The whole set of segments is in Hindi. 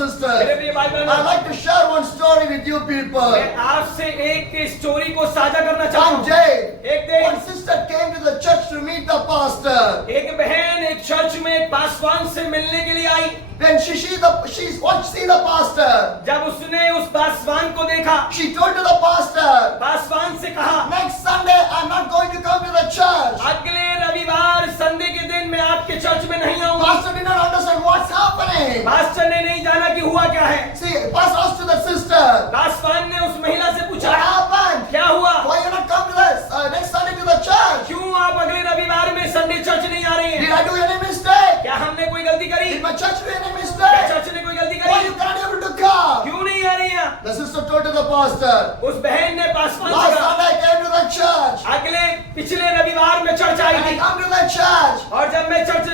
sisters, मेरे प्रिय भाई बहनों, I'd like to share one story with you people. मैं आपसे एक स्टोरी को साझा करना चाहता One हूँ। day, एक दिन one sister came to the church to meet the pastor. एक बहन एक चर्च में एक पासवान से मिलने के लिए आई। When she see the pastor, जब उसने उस पासवान को देखा, she told to the pastor, Paswan से कहा, next Sunday I'm not going to come to the church. अगले रविवार संडे के दिन मैं आपके चर्च में नहीं आऊंगा। Pastor did not understand what's happening. Pastor ने नहीं जाना कि हुआ क्या है। See, pastor asked to the sister, Paswan ने उस महिला से पूछा, what happened? क्या हुआ? Why you not come to the next Sunday to the church? क्यों आप अगले रविवार में संडे चर्च नहीं आ रही Did हैं? I do any mistake? क्या हमने कोई गलती करी? Did my church do any क्या mistake? चर्च ने कोई गलती Why करी? you cannot able to come? क्यों नहीं आ रही हैं? The sister told to the pastor, उस बहन ने पासवान से last कहा, Sunday I came to the church. अगले पिछले रविवार में चर्च आई When I थी come to the church, और जब मैं चर्च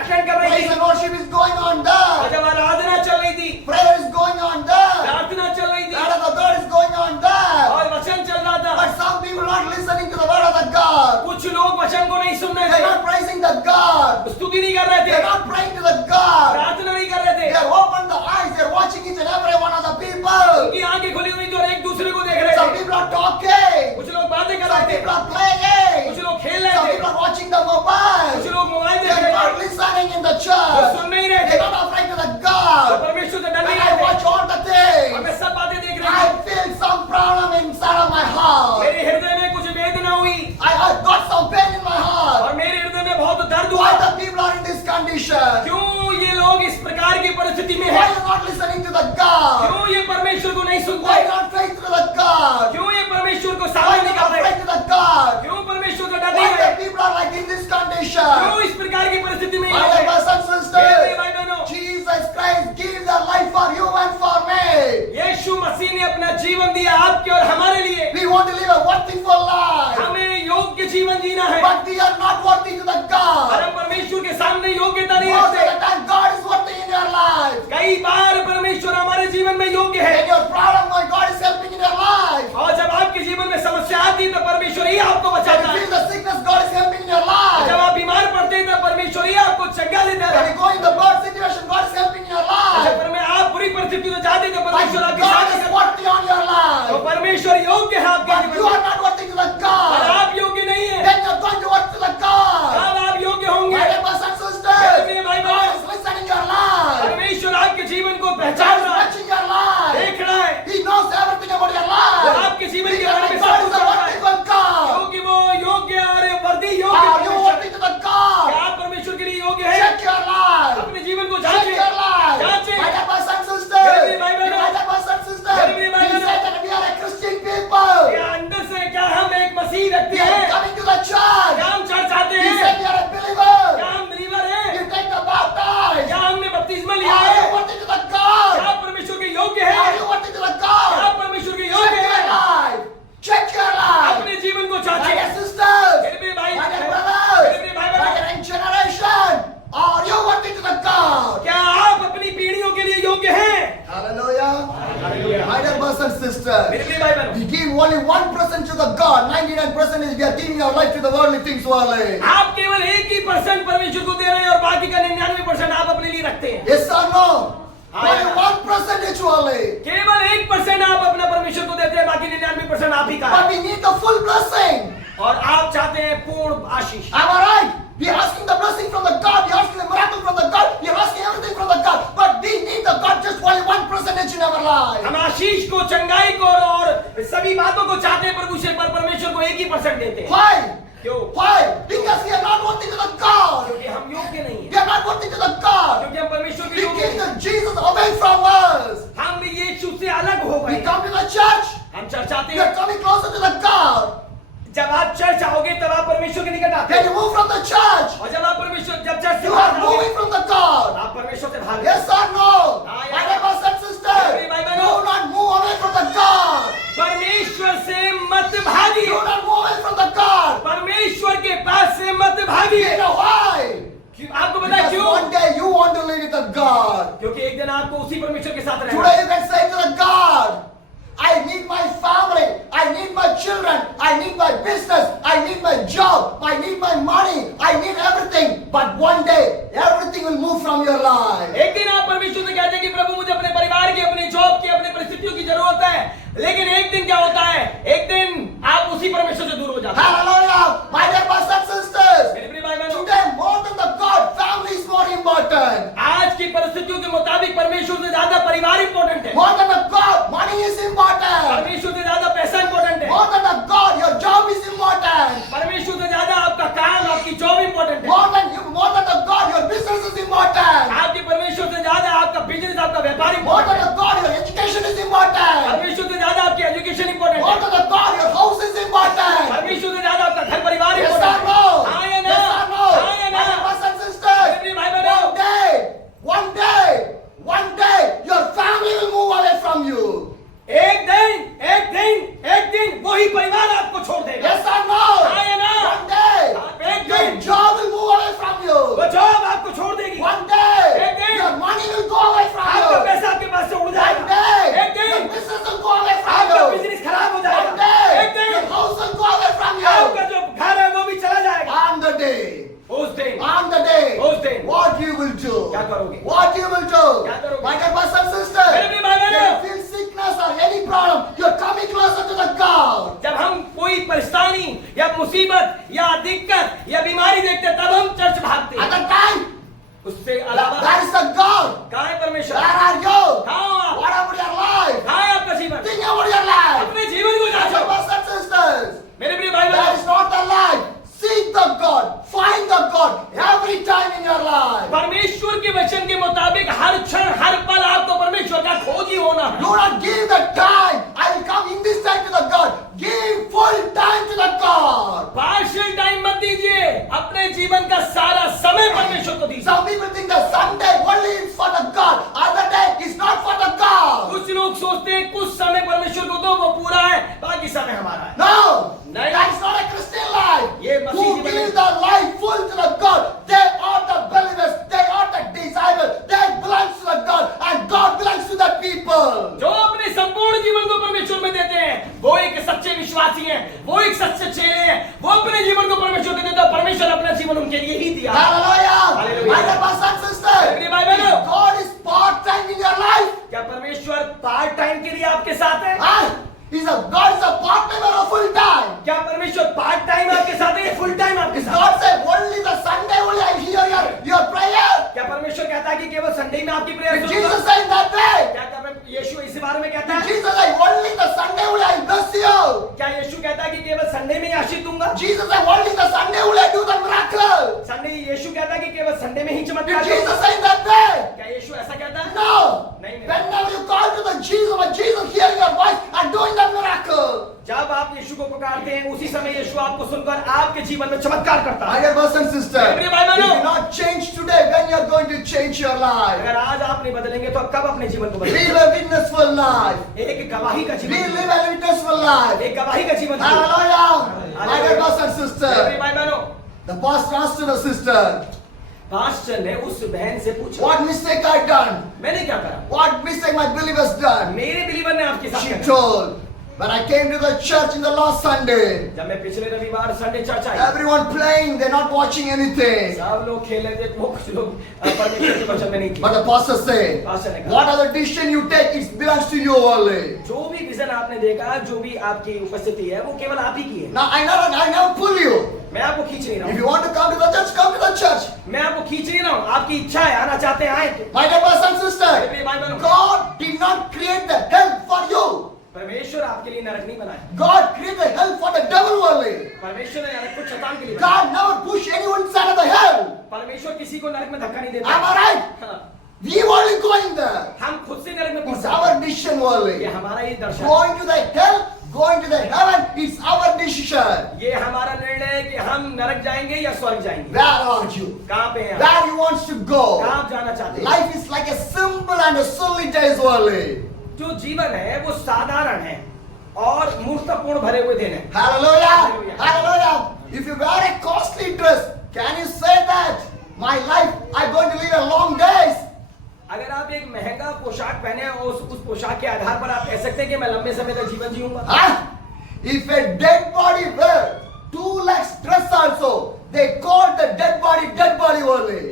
अटेंड कर रही praise थी and worship is going on और there. जब आराधना चल रही थी, Prayer is going on there. प्रार्थना चल रही थी Word of the God is going on there. और वचन चल रहा था, But some people are not listening to the word of the God. कुछ लोग वचन को नहीं सुन रहे They're थे, not praising the God. स्तुति नहीं कर रहे They're थे, not praying to the God. प्रार्थना नहीं कर रहे They थे। are open the eyes. They're watching each and every one of the people. उनकी आंखें खुली हुई थी और एक दूसरे को देख रहे Some थे। people are talking. कुछ लोग बातें कर Some रहे थे, people are playing. कुछ लोग खेल Some रहे people थे, are watching the कुछ mobile. लोग मोबाइल They देख are रहे not थे, listening in the वो church. सुन नहीं रहे थे, They're not afraid of the वो God. परमेश्वर से डर When नहीं I रहे थे। watch all the और things, मैं सब बातें देख रही I थी, feel some problem inside of my heart. मेरे हृदय में कुछ वेदना हुई I got some pain in my heart. और मेरे हृदय में बहुत दर्द हुआ। Why the people are in this condition? क्यों ये लोग इस प्रकार की परिस्थिति में Why हैं? you not listening to the God? क्यों ये परमेश्वर को नहीं सुनते? Why you not faithful to the God? क्यों ये परमेश्वर को Why सामने you नहीं not करते? afraid to the God? क्यों परमेश्वर का डर Why नहीं है? the people are like in this condition? क्यों इस प्रकार की परिस्थिति में My हैं? dear brothers and मेरे sisters, भाई बहनों, Jesus Christ gave their life for you and for me. यीशु मसीह ने अपना जीवन दिया आपके और हमारे लिए। We want to live a worthful life, हमें योग्य जीवन जीना है, but we are not worthy to the और God. हम परमेश्वर के सामने योग्यता नहीं Most of रखते। the time, God is worthy in your life. कई बार परमेश्वर हमारे जीवन में योग्य है, When your problem, when God is helping in your life. और जब आपके जीवन में समस्या आती है तो परमेश्वर ही आपको When बचाता you है। feel the sickness, God is helping in your जब life. आप बीमार पड़ते हैं तो परमेश्वर ही आपको चंगा देता When है। you go in the bad situation, God is helping in your life. जब में आप बुरी परिस्थिति में जाते हैं तो But परमेश्वर आपकी God सहायता is करता है। worthy on your तो life. परमेश्वर योग्य है आपके But जीवन you में, are not worthy to the और God. आप योग्य नहीं है। Then you're going to work to the God. अब आप योग्य My होंगे। dear brothers and sisters, मेरे भाई God बहनों, is listening your life. परमेश्वर आपके जीवन को God पहचान is रहा है, watching your life. देख रहा है, He knows everything about your life. वो आपके जीवन के बारे में Because God सब is कुछ a जानता है, worthy God. क्योंकि वो योग्य और वर्दी योग्य Are you परमेश्वर worthy है। to the God? क्या आप परमेश्वर के लिए योग्य है? Check your life. अपने जीवन को Check जांचें, your life. जांचें। My dear brothers and sisters, मेरे भाई बहनों, my dear brothers and sisters, मेरे भाई we बहनों, say that we are a Christian people. क्या अंदर से क्या हम एक मसीह व्यक्ति We are हैं? coming to the church. क्या हम चर्च आते We हैं? say we are a believer. क्या हम बिलीवर हैं? You take the baptize. क्या हमने बपतिस्मा लिया Are you है? worthy to the God? क्या आप परमेश्वर के योग्य Are हैं? you worthy to the क्या God? आप परमेश्वर के Check योग्य your हैं? life. Check your life. अपने जीवन को My dear जांचें। sisters, मेरे प्रिय भाई, my dear मेरे brothers, प्रिय भाई my बहनों, dear young generation, are you worthy to the God? क्या आप अपनी पीढ़ियों के लिए योग्य हैं? Hallelujah. My dear brothers and sisters, मेरे प्रिय भाई बहनों, we give only 1% to the God. 99% is we are giving our life to the worldly things only. आप केवल 1% परमेश्वर को दे रहे हैं और बाकी का 99% आप अपने लिए रखते हैं। Yes or no? हाँ, Only 1% only. केवल 1% आप अपना परमेश्वर को देते हैं, बाकी 99% आप ही का But है। we need the full blessing. और आप चाहते हैं पूर्ण आशीष। Am I right? We are asking the blessing from the God. We are asking the miracle from the God. We are asking everything from the God. But we need the God just only 1% in our life. हम आशीष को, चंगाई को और सभी बातों को चाहते हैं प्रभु से, पर परमेश्वर को 1% देते हैं। Why? क्यों? Why? Because we are not worthy to the God. क्योंकि हम योग्य नहीं We हैं, are not worthy to the God. क्योंकि हम परमेश्वर के We योग्य keep हैं। the Jesus away from us. हम यीशु से अलग हो We गए। come to the church. हम चर्च आते We हैं। are coming closer to the God. जब आप चर्च आओगे तब आप परमेश्वर के निकट आते When हैं, you move from the church, और जब आप परमेश्वर जब चर्च से you बाहर are आओगे moving from the God. आप परमेश्वर से भाग Yes or no? हाँ, My yes. dear brothers and sisters, मेरे भाई बहनों, do not move away from the God. परमेश्वर से मत भागिए, Do not move away from the God. परमेश्वर के पास से मत भागिए। You know why? क्यों? आपको पता है Because क्यों? one day you want to live with the God. क्योंकि एक दिन आपको उसी परमेश्वर के साथ रहना Today है। you can say to the God, I need my family, I need my children, I need my business, I need my job, I need my money, I need everything. But one day everything will move from your life. एक दिन आप परमेश्वर से कहते हैं कि प्रभु मुझे अपने क्या करोगे? What you will do? क्या करोगे? My dear brothers and sisters, मेरे प्रिय भाई बहनों, if you feel sickness or any problem, you're coming closer to the God. जब हम कोई परेशानी या मुसीबत या दिक्कत या बीमारी देखते हैं, तब हम चर्च भागते At हैं। the time, उससे अलावा that is the God. कहाँ है परमेश्वर? Where are you? कहाँ हो आप? What about your life? कहाँ है आपका जीवन? Think about your life. अपने जीवन को My dear जांचो। brothers and sisters, मेरे प्रिय भाई that बहनों, is not the life. Seek the God. Find the God every time in your life. परमेश्वर के वचन के मुताबिक हर क्षण हर पल आपको परमेश्वर का खोज ही होना है। Do not give the time. I will come in this time to the God. Give full time to the God. Partial time मत दीजिए, अपने जीवन का सारा समय परमेश्वर को दीजिए। Some people think that Sunday only is for the God. Other day is not for the God. कुछ लोग सोचते हैं कुछ समय परमेश्वर को दो, वो पूरा है, बाकी समय हमारा है। No. नहीं। That is not a Christian life. ये मसीह Who जीवन give नहीं। the life full to the God. They are the believers. They are the disciples. They belong to the God. And God belongs to the people. जो अपने संपूर्ण जीवन को परमेश्वर में देते हैं, वो एक सच्चे विश्वासी हैं, वो एक सच्चे चेले हैं, वो अपने जीवन को परमेश्वर को देते हैं। परमेश्वर अपना जीवन उनके लिए ही दिया। Hallelujah. Hallelujah. My dear brothers and sisters, मेरे भाई बहनों, if God is part-time in your life, क्या परमेश्वर पार्ट टाइम के लिए आपके साथ है? God is a part-time or a full-time? क्या परमेश्वर पार्ट टाइम आपके साथ है या फुल टाइम आपके साथ? God said only the Sunday only I hear your prayer. क्या परमेश्वर कहता है कि केवल संडे में आपकी प्रेयर Did सुनूंगा? Jesus say that way? क्या यीशु इस बारे में कहता Did है? Jesus say only the Sunday only I bless you? क्या यीशु कहता है कि केवल संडे में ही आशीष दूंगा? Jesus said only the Sunday only I do the miracle. Sunday यीशु कहता है कि केवल संडे में ही Did चमत्कार Jesus करूंगा? say that way? क्या यीशु ऐसा कहता है? No. नहीं। Whenever you call to the Jesus, when Jesus hearing your voice and doing the miracle. जब आप यीशु को पुकारते हैं, उसी समय यीशु आपको सुनकर आपके जीवन में चमत्कार करता My है। dear brothers and sisters, मेरे भाई if बहनों, you not change today, when you are going to change your life? अगर आज आप नहीं बदलेंगे तो कब अपने जीवन को बदलेंगे? Live a witnessful life. एक गवाही का We जीवन, live a witnessful life. एक गवाही का जीवन जियो। Hallelujah. My dear brothers and मेरे sisters, भाई बहनों, the pastor asked to the sister, pastor ने उस बहन से पूछा, what mistake I done? मैंने क्या करा? What mistake my believers done? मेरे बिलीवर ने आपके साथ She क्या करा? told, when I came to the church in the last Sunday, जब मैं पिछले रविवार Sunday church I, everyone playing, they're not watching anything. सब लोग खेल रहे थे, कुछ लोग परमेश्वर के वचन में नहीं थे। But the pastor said, pastor ने कहा, what are the decision you take, it belongs to you only. जो भी विजन आपने देखा, जो भी आपकी उपस्थिति है, वो केवल आप ही की है। Now I never pull you. मैं आपको खींच नहीं रहा If हूँ। you want to come to the church, come to the church. मैं आपको खींच नहीं रहा हूँ। आपकी इच्छा है, आना चाहते हैं, आए तो। My dear brothers and मेरे sisters, प्रिय भाई बहनों, God did not create the hell for you. परमेश्वर आपके लिए नरक नहीं बनाया। God created hell for the devil only. परमेश्वर ने नरक को शैतान के लिए बनाया। God never push anyone inside of the hell. परमेश्वर किसी को नरक में धक्का नहीं देता। Am I right? हाँ, We only going there. हम खुद से नरक में It's पहुंच our decision ये only. हमारा ही दर्शन है। Going to the hell, going to the heaven, it's our decision. ये हमारा निर्णय है कि हम नरक जाएंगे या स्वर्ग जाएंगे। Where are you? कहाँ पे हैं आप? Where you want to go? कहाँ आप जाना चाहते हैं? Life is like a simple and a silly days only. जो जीवन है वो साधारण है और मूर्खतापूर्ण भरे हुए दिन है। Hallelujah. Hallelujah. Hallelujah. If you wear a costly dress, can you say that? My life, I'm going to live a long days. अगर आप एक महंगा पोशाक पहने और उस पोशाक के आधार पर आप कह सकते हैं कि मैं लंबे समय तक जीवन जीऊंगा। Huh? If a dead body wear 2 lakhs dress also, they call the dead body only.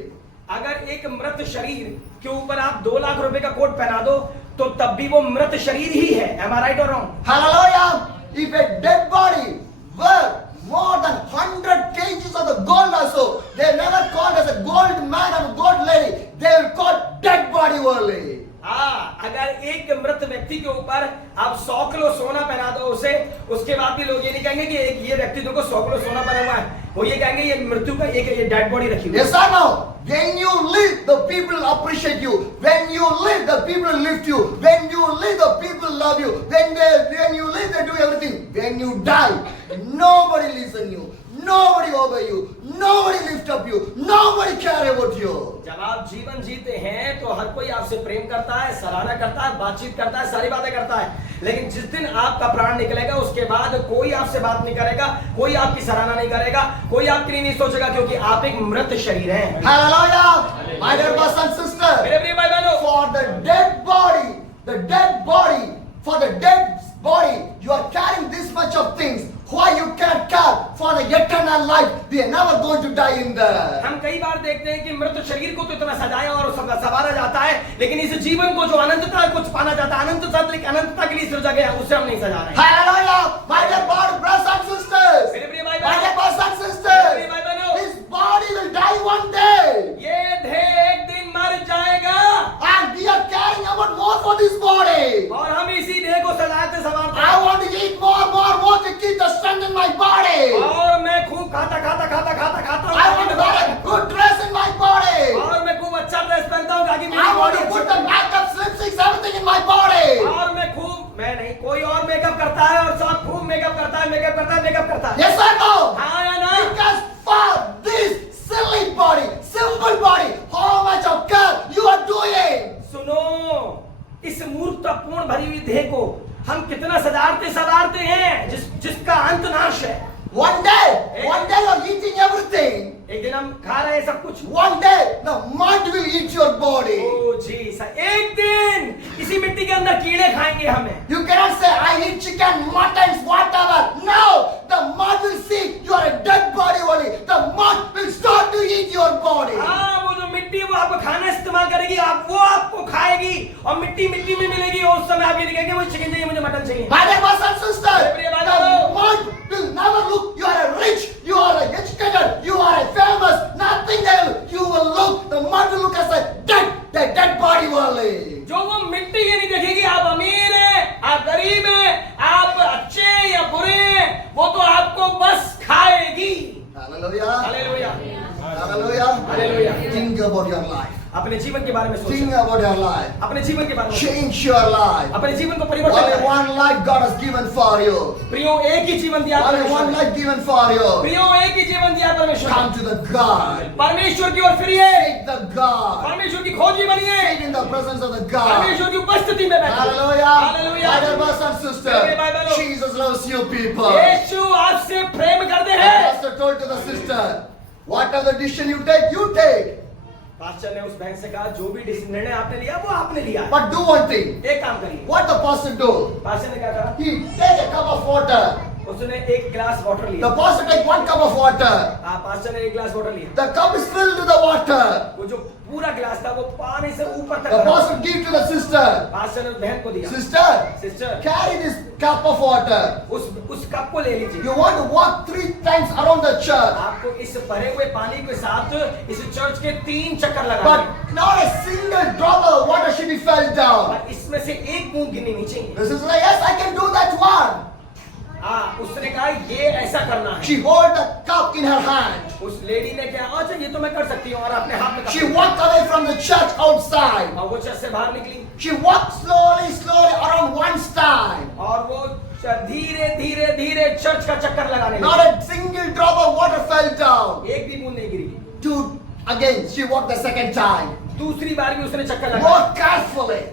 अगर एक मृत शरीर के ऊपर आप 2 लाख रुपए का कोट पहना दो तो तब भी वो मृत शरीर ही है। Am I right or wrong? Hallelujah. If a dead body wear more than 100 kgs of the gold also, they never called as a gold man or gold lady. They will call dead body only. हाँ, अगर एक मृत व्यक्ति के ऊपर आप 100 किलो सोना पहना दो उसे, उसके बाद भी लोग ये नहीं कहेंगे कि ये व्यक्ति देखो 100 किलो सोना पहना हुआ है, वो ये कहेंगे ये मृत्यु का ये डेड बॉडी रखी हुई है। Yes or no? When you live, the people appreciate you. When you live, the people lift you. When you live, the people love you. When you live, they do everything. When you die, nobody listen you. Nobody obey you. Nobody lift up you. Nobody care about you. जब आप जीवन जीते हैं तो हर कोई आपसे प्रेम करता है, सराहना करता है, बातचीत करता है, सारी बातें करता है। लेकिन जिस दिन आपका प्राण निकलेगा उसके बाद कोई आपसे बात नहीं करेगा, कोई आपकी सराहना नहीं करेगा, कोई आपके लिए नहीं सोचेगा क्योंकि आप एक मृत शरीर हैं। Hallelujah. My dear brothers and sisters. मेरे प्रिय भाई बहनों, For the dead body, for the dead body, you are carrying this much of things. Why you can't care for the eternal life? We are never going to die in there. हम कई बार देखते हैं कि मृत शरीर को तो इतना सजाया और संवारा जाता है, लेकिन इस जीवन को जो अनंतता कुछ पाना जाता है, अनंतता के लिए सजा गया, उसे हम नहीं सजा रहे हैं। Hallelujah! My dear brothers and sisters, मेरे प्रिय भाई my dear बहनों, brothers and मेरे प्रिय sisters, भाई बहनों, this body will die one day. ये देह एक दिन मर जाएगा And we are caring about more for this body. और हम इसी देह को सजाते संवारते I want to eat more to keep the strength in my body. और मैं खूब खाता I want to wear a good dress in my body. और मैं खूब अच्छा ड्रेस पहनता हूँ ताकि मेरी I want body to put अच्छी the makeup, lipsticks, everything in my body. और मैं नहीं, कोई और मेकअप करता है और सब खूब मेकअप करता है। Yes or no? हाँ या ना? Because for this silly body, simple body, how much of care you are doing? सुनो, इस मूर्खतापूर्ण भरी हुई देह को हम कितना सजारते हैं जिसका अंत नाश है। One day you are eating everything. एक दिन हम खा रहे हैं सब कुछ। One day the mud will eat your body. ओ जी सर, एक दिन इसी मिट्टी के अंदर कीड़े खाएंगे हमें। You cannot say I eat chicken, mutton, whatever. No, the mud will see you are a dead body only. The mud will start to eat your body. हाँ, वो जो मिट्टी वो आपको खाना इस्तेमाल करेगी, वो आपको खाएगी और मिट्टी में मिलेगी और उस समय आप ये दिखेंगे मुझे चिकन चाहिए, मुझे मटन चाहिए। My dear brothers and sisters, प्रिय भाई the बहनों, mud will never look you are a rich, you are a educated, you are a famous, nothing else. You will look, the mud will look as a dead body only. जो वो मिट्टी ये नहीं देखेगी आप अमीर हैं, आप गरीब हैं, आप अच्छे या बुरे हैं, वो तो आपको बस खाएगी। Hallelujah. Hallelujah, Hallelujah. Hallelujah. Think about your life. अपने जीवन के बारे में Think सोचो, about your life. अपने जीवन के बारे में सोचो। Change your life. अपने जीवन को परिवर्तन Only करें। one life God has given for you. प्रियो, एक ही जीवन दिया Only परमेश्वर one ने। life given for you. प्रियो, एक ही जीवन दिया परमेश्वर Come ने। to the God. परमेश्वर की ओर फिरिए, Seek the God. परमेश्वर की खोजी बनिए, Sit in the presence of the God. परमेश्वर की उपस्थिति में बैठिए। Hallelujah. Hallelujah. My dear brothers and मेरे sisters, भाई बहनों, Jesus loves you people. यीशु आपसे प्रेम करते The हैं। pastor told to the sister, whatever decision you take. Pastor ने उस बहन से कहा, जो भी निर्णय आपने लिया वो आपने लिया है। But do one thing. एक काम करिए। What the pastor do? Pastor ने क्या कहा? He take a cup of water. उसने एक गिलास वाटर लिया। The pastor take one cup of water. Pastor ने एक गिलास वाटर लिया। The cup is filled with the water. वो जो पूरा गिलास था वो पानी से ऊपर तक The भरा। pastor give to the sister. Pastor ने उस बहन को दिया। Sister, sister, carry this cup of water. उस कप को ले लीजिए। You want to walk 3 times around the church. आपको इस भरे हुए पानी के साथ इस चर्च के 3 चक्कर लगाने But not a single drop of water should be fell down. और इसमें से एक बूंद गिरनी नहीं चाहिए। The sister like, yes, I can do that one. उसने कहा ये ऐसा करना है। She hold the cup in her hand. उस लेडी ने क्या, अच्छा ये तो मैं कर सकती हूँ, और अपने हाथ में She walked away from the church outside. और वो चर्च से बाहर निकली She walked slowly around once time. और वो धीरे चर्च का चक्कर लगाने Not लगी। a single drop of water fell down. एक भी बूंद नहीं गिरी। Again, she walked the second time. दूसरी बार भी उसने चक्कर लगाया More carefully.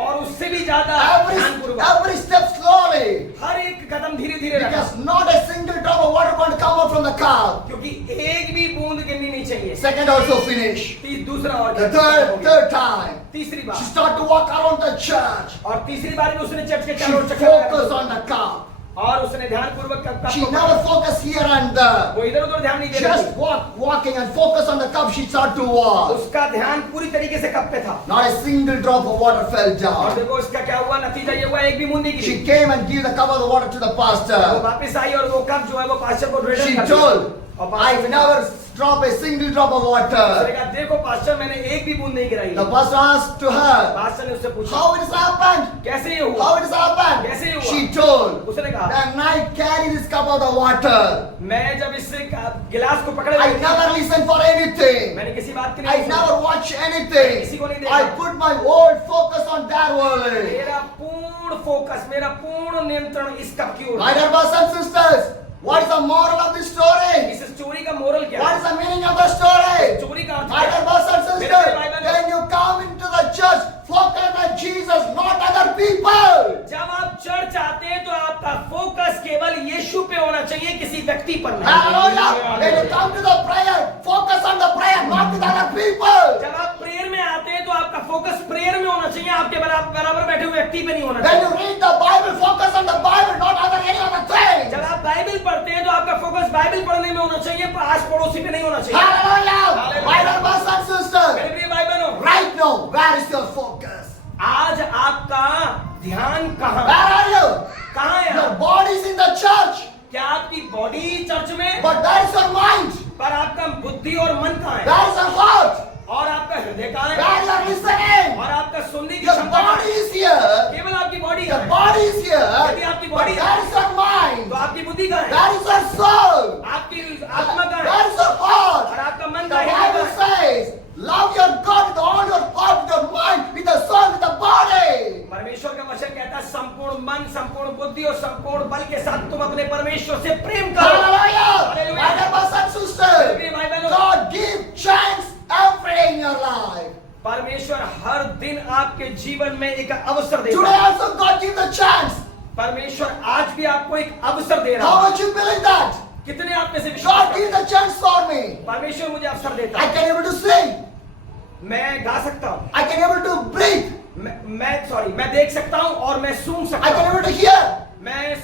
और उससे भी ज्यादा ध्यानपूर्वक, Every step slowly. हर एक कदम धीरे रखा, Because not a single drop of water going to come out from the cup. क्योंकि एक भी बूंद गिरनी नहीं चाहिए। Second also finish. दूसरा और The क्या? third time. तीसरी She bar started to walk around the church. और तीसरी बार भी उसने चर्च के She चारों ओर चक्कर focused लगाया on the cup. और उसने ध्यानपूर्वक कप She को never focused here and there. वो इधर उधर ध्यान नहीं दे रही Just थी। walking and focus on the cup. She started to walk. उसका ध्यान पूरी तरीके से कप पे था। Not a single drop of water fell और down. देखो इसका क्या हुआ, नतीजा ये हुआ, एक भी बूंद नहीं गिरी। She came and gave the cup of the water to the वो pastor. वापस आई और वो कप जो है वो पास्टर को रिटर्न She कर दिया। told, और पास्टर I've ने never dropped a single drop of उसने water. कहा, देखो पास्टर मैंने एक भी बूंद नहीं गिराई। The pastor asked to her, pastor ने उससे पूछा, how it has happened? कैसे ये हुआ? How it has happened? कैसे हुआ? She told, उसने कहा, then I carry this cup of the water. मैं जब इस गिलास को पकड़े I हुए थी, never listen for anything. मैंने किसी बात की I नहीं सुनी। never watch anything. किसी को नहीं देखा। I put my whole focus on that only. मेरा पूर्ण फोकस, मेरा पूर्ण नियंत्रण इस कप की ओर। My dear brothers and sisters, what is the moral of this story? इस स्टोरी का मोरल क्या What है? is the meaning of the story? Story का अर्थ My क्या dear है? brothers and मेरे sisters, भाई बहनों, when you come into the church, focus on Jesus, not other people. जब आप चर्च आते हैं तो आपका फोकस केवल यीशु पे होना चाहिए, किसी व्यक्ति पर नहीं। Hallelujah. When you come to the prayer, focus on the prayer, not with other people. जब आप प्रेयर में आते हैं तो आपका फोकस प्रेयर में होना चाहिए, आपके बराबर बैठे हुए व्यक्ति पे नहीं होना When चाहिए। you read the Bible, focus on the Bible, not other any other thing. जब आप बाइबल पढ़ते हैं तो आपका फोकस बाइबल पढ़ने में होना चाहिए, आस पड़ोसी पे नहीं होना चाहिए। Hallelujah! My dear brothers and sisters, मेरे प्रिय भाई बहनों, right now, where is your focus? आज आपका ध्यान कहाँ Where are you? कहाँ है? Your body is in the church, क्या आपकी बॉडी चर्च में, but where is your mind? पर आपका बुद्धि और मन कहाँ है? Where is your heart? और आपका हृदय कहाँ है? Where you are listening? और आपका सुनने की Your क्षमता कहाँ body है? is here. केवल आपकी बॉडी Your है, body is here. यदि आपकी But body है, where is your तो mind? आपकी बुद्धि कहाँ है? Where is your soul? आपकी आत्मा कहाँ है? Where is your heart? और आपका मन The कहाँ है? Bible says, love your God with all your heart, with your mind, with the soul, with the body. परमेश्वर का वचन कहता है संपूर्ण मन, संपूर्ण बुद्धि और संपूर्ण बल के साथ तुम अपने परमेश्वर से प्रेम करो। Hallelujah! Hallelujah. My dear brothers and sisters, प्रिय भाई बहनों, God give chance every day in your life. परमेश्वर हर दिन आपके जीवन में एक अवसर देता Today है। also God give the chance. परमेश्वर आज भी आपको एक अवसर दे रहा How है। much you believe that? कितने आप में से विश्वास God करते give हैं? the chance for me. परमेश्वर मुझे अवसर देता I है, can able to sing. मैं गा सकता हूँ, I can able to breathe. मैं देख सकता हूँ और मैं सुन I सकता can हूँ, able to hear. मैं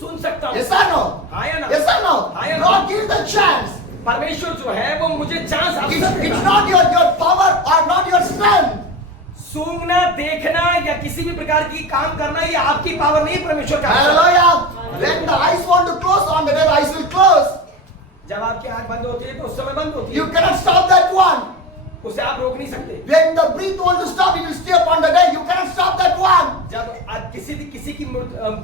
सुन सकता हूँ। Yes or no? हाँ या ना? Yes or no? हाँ या ना? God give the chance. परमेश्वर जो है वो मुझे चांस It's, अवसर देता it's है। not your power or not your strength. सूंघना, देखना या किसी भी प्रकार की काम करना ये आपकी पावर नहीं, परमेश्वर का अवसर है। Hallelujah. When the eyes want to close on the day, the eyes will close. जब आपकी आंख बंद होती है तो उस समय बंद होती You है, cannot stop that one. उसे आप रोक नहीं सकते। When the breath want to stop, it will stay upon the day. You cannot stop that one. जब किसी की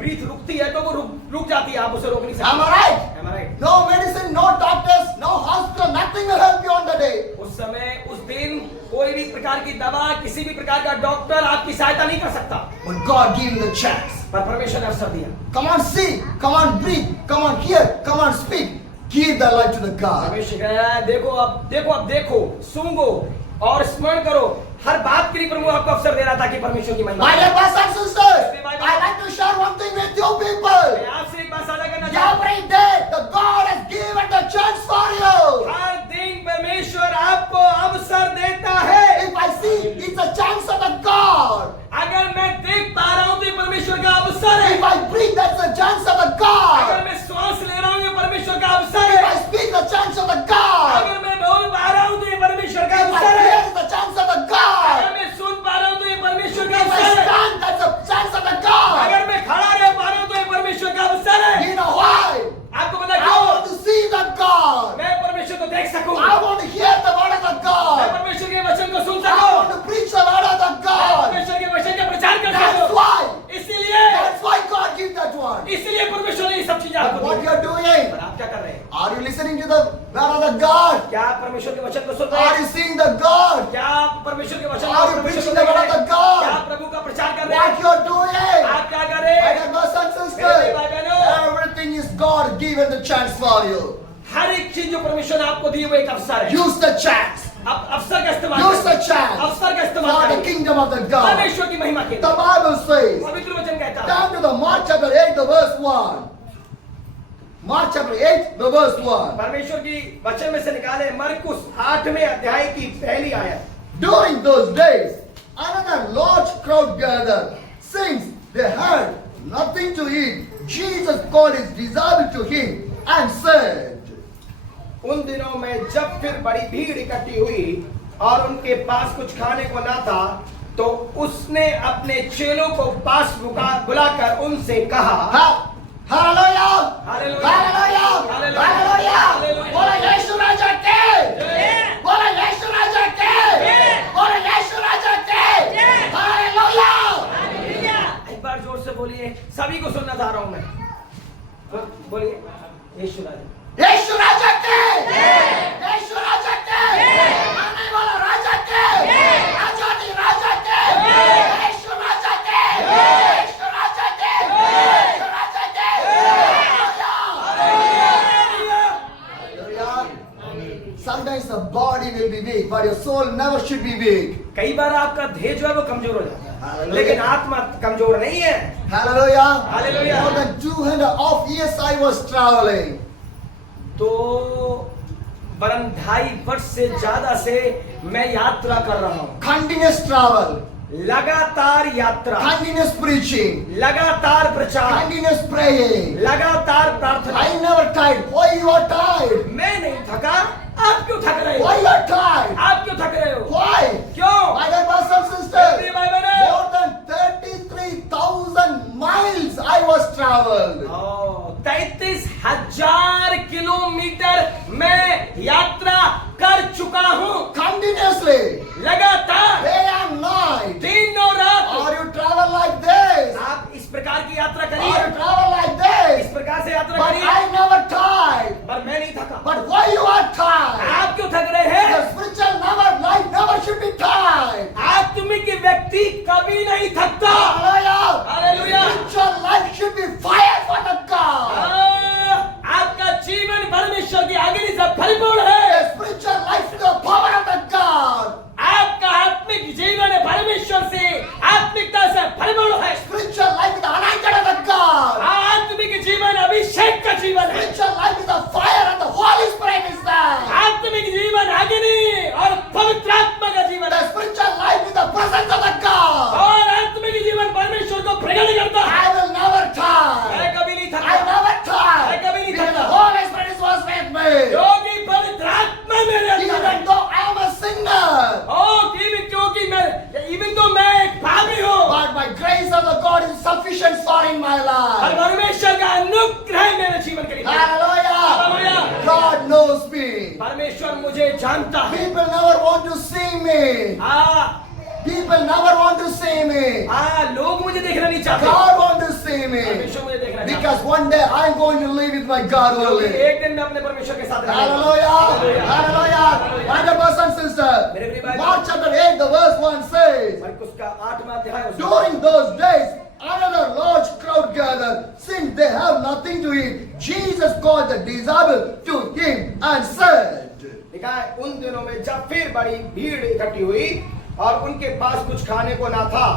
ब्रीथ रुकती है तो वो रुक जाती है, आप उसे रोक नहीं सकते। Am I right? Am I right? No medicine, no doctors, no hospital, nothing will help you on the day. उस समय उस दिन कोई भी प्रकार की दवा, किसी भी प्रकार का डॉक्टर आपकी सहायता नहीं कर सकता, But God gave you the chance. पर परमेश्वर ने अवसर दिया। Come on, see. Come on, breathe. Come on, hear. Come on, speak. Give the life to the God. परमेश्वर कह रहा है, अब देखो, सूंघो और स्मरण करो। हर बात के लिए प्रभु आपको अवसर दे रहा था कि परमेश्वर की महिमा। My dear brothers and sisters, I like to share one thing with you people. मैं आपसे एक बात साझा करना चाहता हूँ। Every day, the God has given the chance for you. हर दिन परमेश्वर आपको अवसर देता है। If I see, it's a chance of the God. अगर मैं देख पा रहा हूँ तो ये परमेश्वर का अवसर है। If I breathe, that's a chance of the अगर God. मैं श्वास ले रहा हूँ ये परमेश्वर का अवसर If है। I speak, the chance of the God. अगर मैं बोल पा रहा हूँ तो ये परमेश्वर का If I अवसर hear, है। it's the chance of the अगर God. मैं सुन पा रहा हूँ तो ये परमेश्वर का If I अवसर है। stand, that's a chance of the God. अगर मैं खड़ा रह पा रहा हूँ तो ये परमेश्वर का अवसर है। You know why? आपको पता I क्यों? want to see the God. मैं परमेश्वर को देख सकूं, I want to hear the word of the मैं God. परमेश्वर के वचन को सुन I सकूं, want to preach the word of the मैं God. परमेश्वर के वचन का प्रचार कर That's सकूं। why. इसीलिए That's why God gives that one. इसीलिए परमेश्वर ने ये सब चीजें But आपको what the. you are doing? पर आप क्या कर रहे हैं? Are you listening to the word of the God? क्या आप परमेश्वर के वचन को सुन रहे Are हैं? you seeing the God? क्या आप परमेश्वर के वचन Are you को preaching परमेश्वर the को word देख of रहे the हैं? God? क्या आप प्रभु का प्रचार कर रहे What हैं? you are doing? आप क्या कर रहे My हैं? dear brothers and मेरे sisters, भाई बहनों, everything is God given the chance for you. हर एक चीज जो परमेश्वर ने आपको दी वो एक अवसर है। Use the chance. आप अवसर का इस्तेमाल Use the करें। chance अवसर का इस्तेमाल for the करें। kingdom of the God. परमेश्वर की महिमा के The लिए। Bible says, पवित्र वचन कहता है, turn to the Mark chapter 8, the verse 1. Mark chapter 8, the verse 1. परमेश्वर की वचन में से निकाले मरकुस 8वें अध्याय की पहली आयत। During those days, another large crowd gathered. Since they had nothing to eat, Jesus called his disciples to him and said, उन दिनों में जब फिर बड़ी भीड़ इकट्ठी हुई और उनके पास कुछ खाने को ना था, तो उसने अपने चेलों को पास बुलाकर उनसे कहा, Hallelujah! Hallelujah! Hallelujah! Hallelujah! Hallelujah! Hallelujah! बोलो यीशु राजा के! बोलो यीशु राजा के! बोलो यीशु राजा के! Hallelujah! एक बार जोर से बोलिए, सभी को सुनना चाह रहा हूं मैं। बोलिए, यीशु राजा। यीशु राजा के! यीशु राजा के! आने वाला राजा के! आजादी राजा के! यीशु राजा के! यीशु राजा के! यीशु राजा के! Hallelujah! Sometimes the body will be weak, but your soul never should be weak. कई बार आपका देह जो है वो कमजोर हो जाता है, Hallelujah. लेकिन आत्मा कमजोर नहीं है। Hallelujah! Hallelujah. More than 2.5 years I was traveling. तो वरन 2.5 वर्ष से ज्यादा से मैं यात्रा कर रहा हूँ। Continuous travel. लगातार यात्रा, continuous preaching, लगातार प्रचार, continuous praying. लगातार प्रार्थना। I never tired. Why you are tired? मैं नहीं थका, आप क्यों थक रहे हो? Why you are tired? आप क्यों थक रहे हो? Why? क्यों? My dear brothers and sisters, मेरे भाई बहनों, more than 33,000 miles I was traveled. 33,000 kilometre मैं यात्रा कर चुका हूँ, Continuously, लगातार, day and night. दिन और रात। Or you travel like this. आप इस प्रकार की यात्रा Or करिए, you travel like इस this. प्रकार से यात्रा But करिए, I never tired. पर मैं नहीं थका। But why you are tired? आप क्यों थक रहे हैं? The spiritual life never should be tired. आत्मिक व्यक्ति कभी नहीं थकता। Hallelujah. Hallelujah. Spiritual life should be fire for the God. आपका जीवन परमेश्वर की अग्नि से भरपूर है। The spiritual life is the power of the God. आपका आत्मिक जीवन परमेश्वर से, आत्मिकता से भरपूर है। Spiritual life is the anointing of the God. आत्मिक जीवन अभिषेक का जीवन है। Spiritual life is the fire and the Holy Spirit is there. आत्मिक जीवन अग्नि और पवित्र आत्मा का जीवन The है। spiritual life is the presence of the God. और आत्मिक जीवन परमेश्वर को प्रकट करता है। I will never tire. मैं कभी नहीं I थका, never tire. मैं कभी नहीं Because the थका, Holy Spirit was with me. क्योंकि पवित्र आत्मा मेरे अंदर है। Even though I am a sinner. Even तो मैं एक पापी हूँ, But my grace of the God is sufficient for in my और life. परमेश्वर का अनुग्रह मेरे जीवन के लिए। Hallelujah. Hallelujah. God knows me. परमेश्वर मुझे जानता है। People never want to see me. People never want to see me. लोग मुझे देखना नहीं चाहते, God wants to see me. परमेश्वर मुझे देखना चाहता Because one day I'm going to live with my God है। only. एक दिन मैं अपने परमेश्वर के साथ रहूंगा। Hallelujah. Hallelujah. My dear brothers and sisters, Mark chapter 8, the verse 1 says, मरकुस का 8वां अध्याय उसमें, during those days, another large crowd gathered. Since they have nothing to eat, Jesus called the disciples to him and said, लिखा है, उन दिनों में जब फिर बड़ी भीड़ इकट्ठी हुई और उनके पास कुछ खाने को ना था,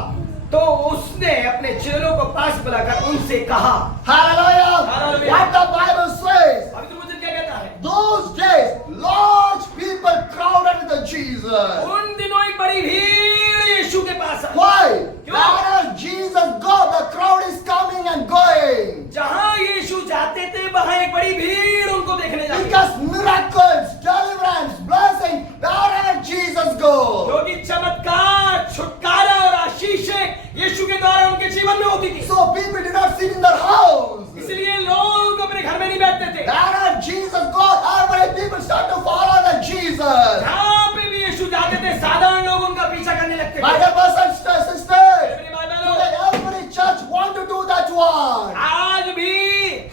तो उसने अपने चेलों को पास बुलाकर उनसे कहा। Hallelujah. Hallelujah. What the Bible says. पवित्र वचन क्या कहता है? Those days, large people crowded to Jesus. उन दिनों एक बड़ी भीड़ यीशु के पास आई। Why? क्यों? Wherever Jesus goes, the crowd is coming and going. जहाँ यीशु जाते थे वहाँ एक बड़ी भीड़ उनको देखने जाती थी। Because miracles, deliverance, blessing, wherever Jesus goes. क्योंकि चमत्कार, छुटकारा और आशीषें यीशु के द्वारा उनके जीवन में होती थी। So people did not sit in their house. इसलिए लोग अपने घर में नहीं बैठते थे। Wherever Jesus goes, every people start to follow the Jesus. जहाँ पे भी यीशु जाते थे, साधारण लोग उनका पीछा करने लगते My थे। dear brothers and sisters, मेरे भाई बहनों, today every church want to do that one. आज भी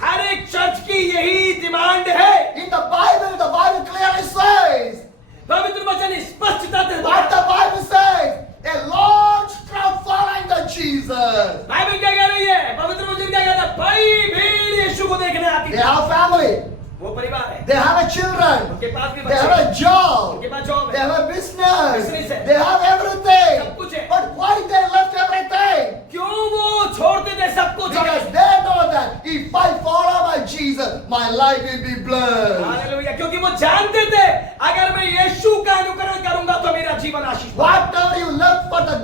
हर एक चर्च की यही डिमांड है। In the Bible clearly says, पवित्र वचन स्पष्टता से what the Bible says, a large crowd following the Jesus. Bible क्या कह रही है? पवित्र वचन क्या कहता है? बड़ी भीड़ यीशु को देखने आती They है। have family, वो परिवार है, they have a children, उनके पास भी they have बच्चे a job, उनके पास जॉब they है, have a business, Business है। they have everything. सब कुछ है। But why they left everything? क्यों वो छोड़ते थे सब कुछ? Because they know that if I follow my Jesus, my life will be blessed. Hallelujah, क्योंकि वो जानते थे अगर मैं यीशु का अनुकरण करूंगा तो मेरा जीवन आशीष पाएगा। Whatever you left for the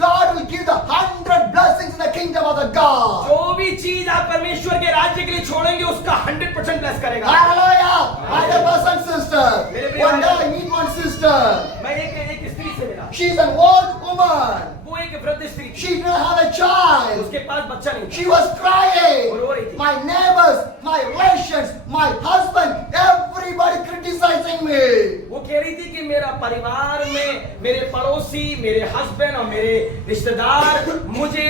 God will give the 100 blessings in the kingdom of the God. जो भी चीज आप परमेश्वर के राज्य के लिए छोड़ेंगे उसका 100% ब्लेस करेगा। Hallelujah. My dear brothers and sisters, one day I meet one sister. मैं एक स्त्री से मिला, She's an old woman. वो एक वृद्ध स्त्री थी, She didn't have a child. उसके पास बच्चा नहीं था, She was crying. वो रो रही थी। My neighbors, my relations, my husband, everybody criticizing me. वो कह रही थी कि मेरा परिवार में मेरे पड़ोसी, मेरे हस्बैंड और मेरे रिश्तेदार मुझे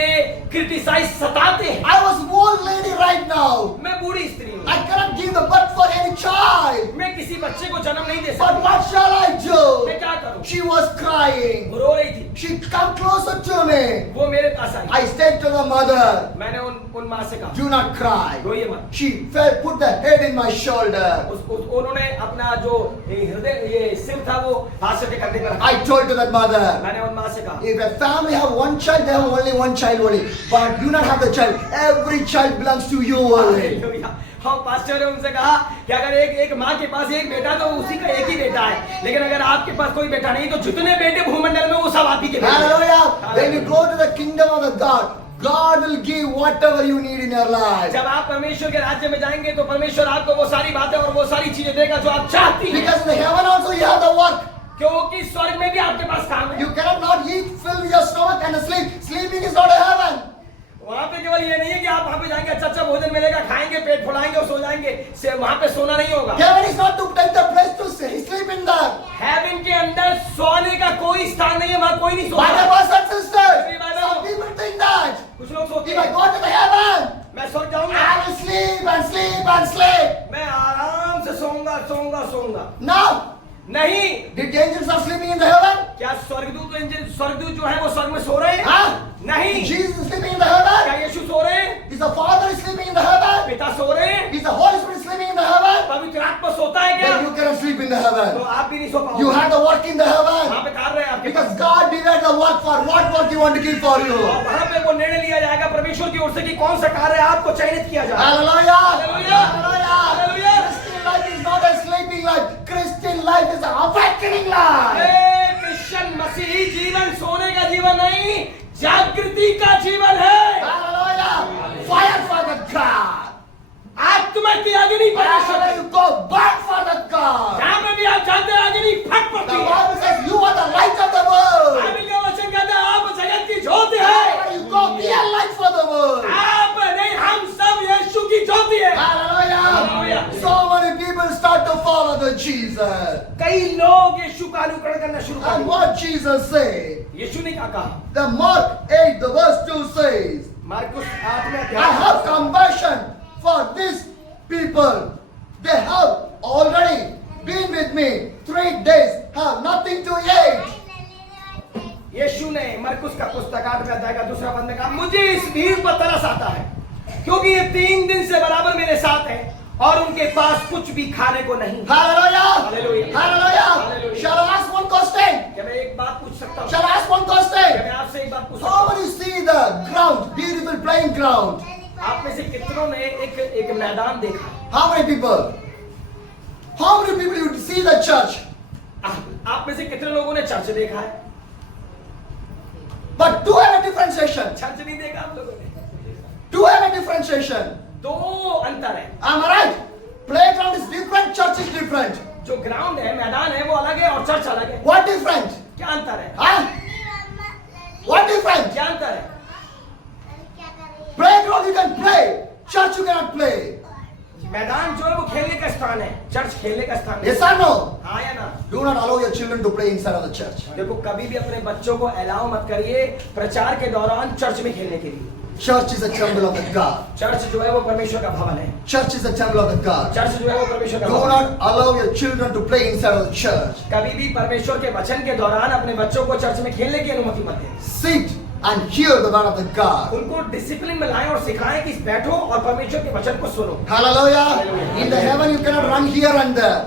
क्रिटिसाइज सताते हैं। I was old lady right now. मैं बूढ़ी स्त्री हूँ, I cannot give the birth for any child. मैं किसी बच्चे को जन्म नहीं दे But सकती। what shall I do? मैं क्या करूँ? She was crying. वो रो रही थी, She come closer to me. वो मेरे पास आई। I said to the mother, मैंने उन माँ से कहा, do not cry. रोइए मत। She fell, put the head in my shoulder. उन्होंने अपना जो हृदय ये सिर था वो हाथ से कंधे पर रखा। I told to that mother, मैंने उन माँ से कहा, if a family have one child, they have only one child only. But do not have the child. Every child belongs to you only. Hallelujah. हाँ, पास्टर ने उनसे कहा कि अगर एक माँ के पास एक बेटा तो उसी का एक ही बेटा है, लेकिन अगर आपके पास कोई बेटा नहीं तो जितने बेटे भूमंडल में वो सब आप ही के बेटे हैं। Hallelujah. go to the kingdom of the God will give whatever you need in your life. जब आप परमेश्वर के राज्य में जाएंगे तो परमेश्वर आपको वो सारी बातें और वो सारी चीजें देगा जो आप चाहती हैं। Because in the heaven also you have the work. क्योंकि स्वर्ग में भी आपके पास काम है। You cannot not eat, fill your stomach and sleep. Sleeping is not a heaven. वहाँ पे केवल ये नहीं है कि आप वहाँ पे जाएंगे अच्छा अच्छा भोजन मिलेगा, खाएंगे, पेट फुलाएंगे और सो जाएंगे, से वहाँ पे सोना नहीं होगा। Heaven is not to take the place to sleep in there. Heaven के अंदर सोने का कोई स्थान नहीं है, वहाँ कोई नहीं My सोता। brothers and sisters, Every Bible. some people think that कुछ लोग सोते if I हैं go to the heaven, मैं सो जाऊंगा, I will sleep and sleep and sleep. मैं आराम से सोऊंगा सोऊंगा सोऊंगा। No. नहीं, Did the angels are sleeping in the heaven? क्या स्वर्गदूत जो है वो स्वर्ग में सो रहे हैं? Huh? नहीं। Jesus is sleeping in the heaven? क्या यीशु सो रहे हैं? Is the Father sleeping in the heaven? पिता सो रहे हैं? Is the Holy Spirit sleeping in the heaven? पवित्र आत्मा सोता है क्या? Then you cannot sleep in the तो heaven. आप भी नहीं सो पाओगे। You have the work in the वहाँ heaven. पे कार्य है आपके Because pass. God divided the work for what work He want to give for you. और वहाँ पे वो निर्णय लिया जाएगा परमेश्वर की ओर से कि कौन सा कार्य आपको चयनित किया जाए। Hallelujah. Hallelujah. Hallelujah. Hallelujah. Christian life is not a sleeping life. Christian life is an awakening life. Christian मसीही जीवन सोने का जीवन नहीं, जागृति का जीवन है। Hallelujah. Fire for the God. आत्मा की अग्नि परमेश्वर Wherever की। you go, burn for the God. जहाँ पे भी आप जाते हैं अग्नि फट The पड़ती है। Bible says you are the light of the world. Bible का वचन कहता है आप जगत की ज्योति है। Wherever you go, be a light for the world. आप नहीं, हम सब यीशु की ज्योति है। Hallelujah. Hallelujah. So many people start to follow the Jesus. कई लोग यीशु का अनुकरण करना शुरू कर And दिए। what Jesus said, यीशु ने क्या कहा? the Mark 8, the verse 2 says, Marcus 8 में I have compassion for these people. They have already been with me 3 days, have nothing to eat. यीशु ने मरकुस का पुस्तक 8 में अध्याय का दूसरा पद में कहा मुझे इस भीड़ पर तरस आता है क्योंकि ये 3 दिन से बराबर मेरे साथ है और उनके पास कुछ भी खाने को नहीं। Hallelujah. Hallelujah. Hallelujah. Hallelujah. Shall I ask one question? क्या मैं एक बात पूछ सकता हूँ? Shall I ask one क्या question? मैं आपसे एक बात पूछ सकता How हूँ? many see the ground, beautiful playing ground? आप में से कितनों ने एक मैदान देखा? How many people? How many people you see the church? आप में से कितने लोगों ने चर्च देखा है? But do have a differentiation. Church नहीं देखा आप लोगों ने? Do have a differentiation. दो अंतर है। Am I right? Playground is different, church is different. जो ग्राउंड है, मैदान है, वो अलग है और चर्च अलग है। What different? क्या अंतर है? Huh? What different? क्या अंतर है? Playground you can play, church you cannot play. मैदान जो है वो खेलने का स्थान है, चर्च खेलने का स्थान है। Yes or no? हाँ या ना? Do not allow your children to play inside of the church. देखो कभी भी अपने बच्चों को अलाउ मत करिए प्रचार के दौरान चर्च में खेलने के लिए। Church is a temple of the God. Church जो है वो परमेश्वर का भवन है। Church is a temple of the God. Church जो है वो परमेश्वर का Do भवन है। not allow your children to play inside of the church. कभी भी परमेश्वर के वचन के दौरान अपने बच्चों को चर्च में खेलने की अनुमति मत दें। Sit and hear the word of the God. उनको डिसिप्लिन में लाएं और सिखाएं कि बैठो और परमेश्वर के वचन को सुनो। Hallelujah. In the heaven you cannot run here and there.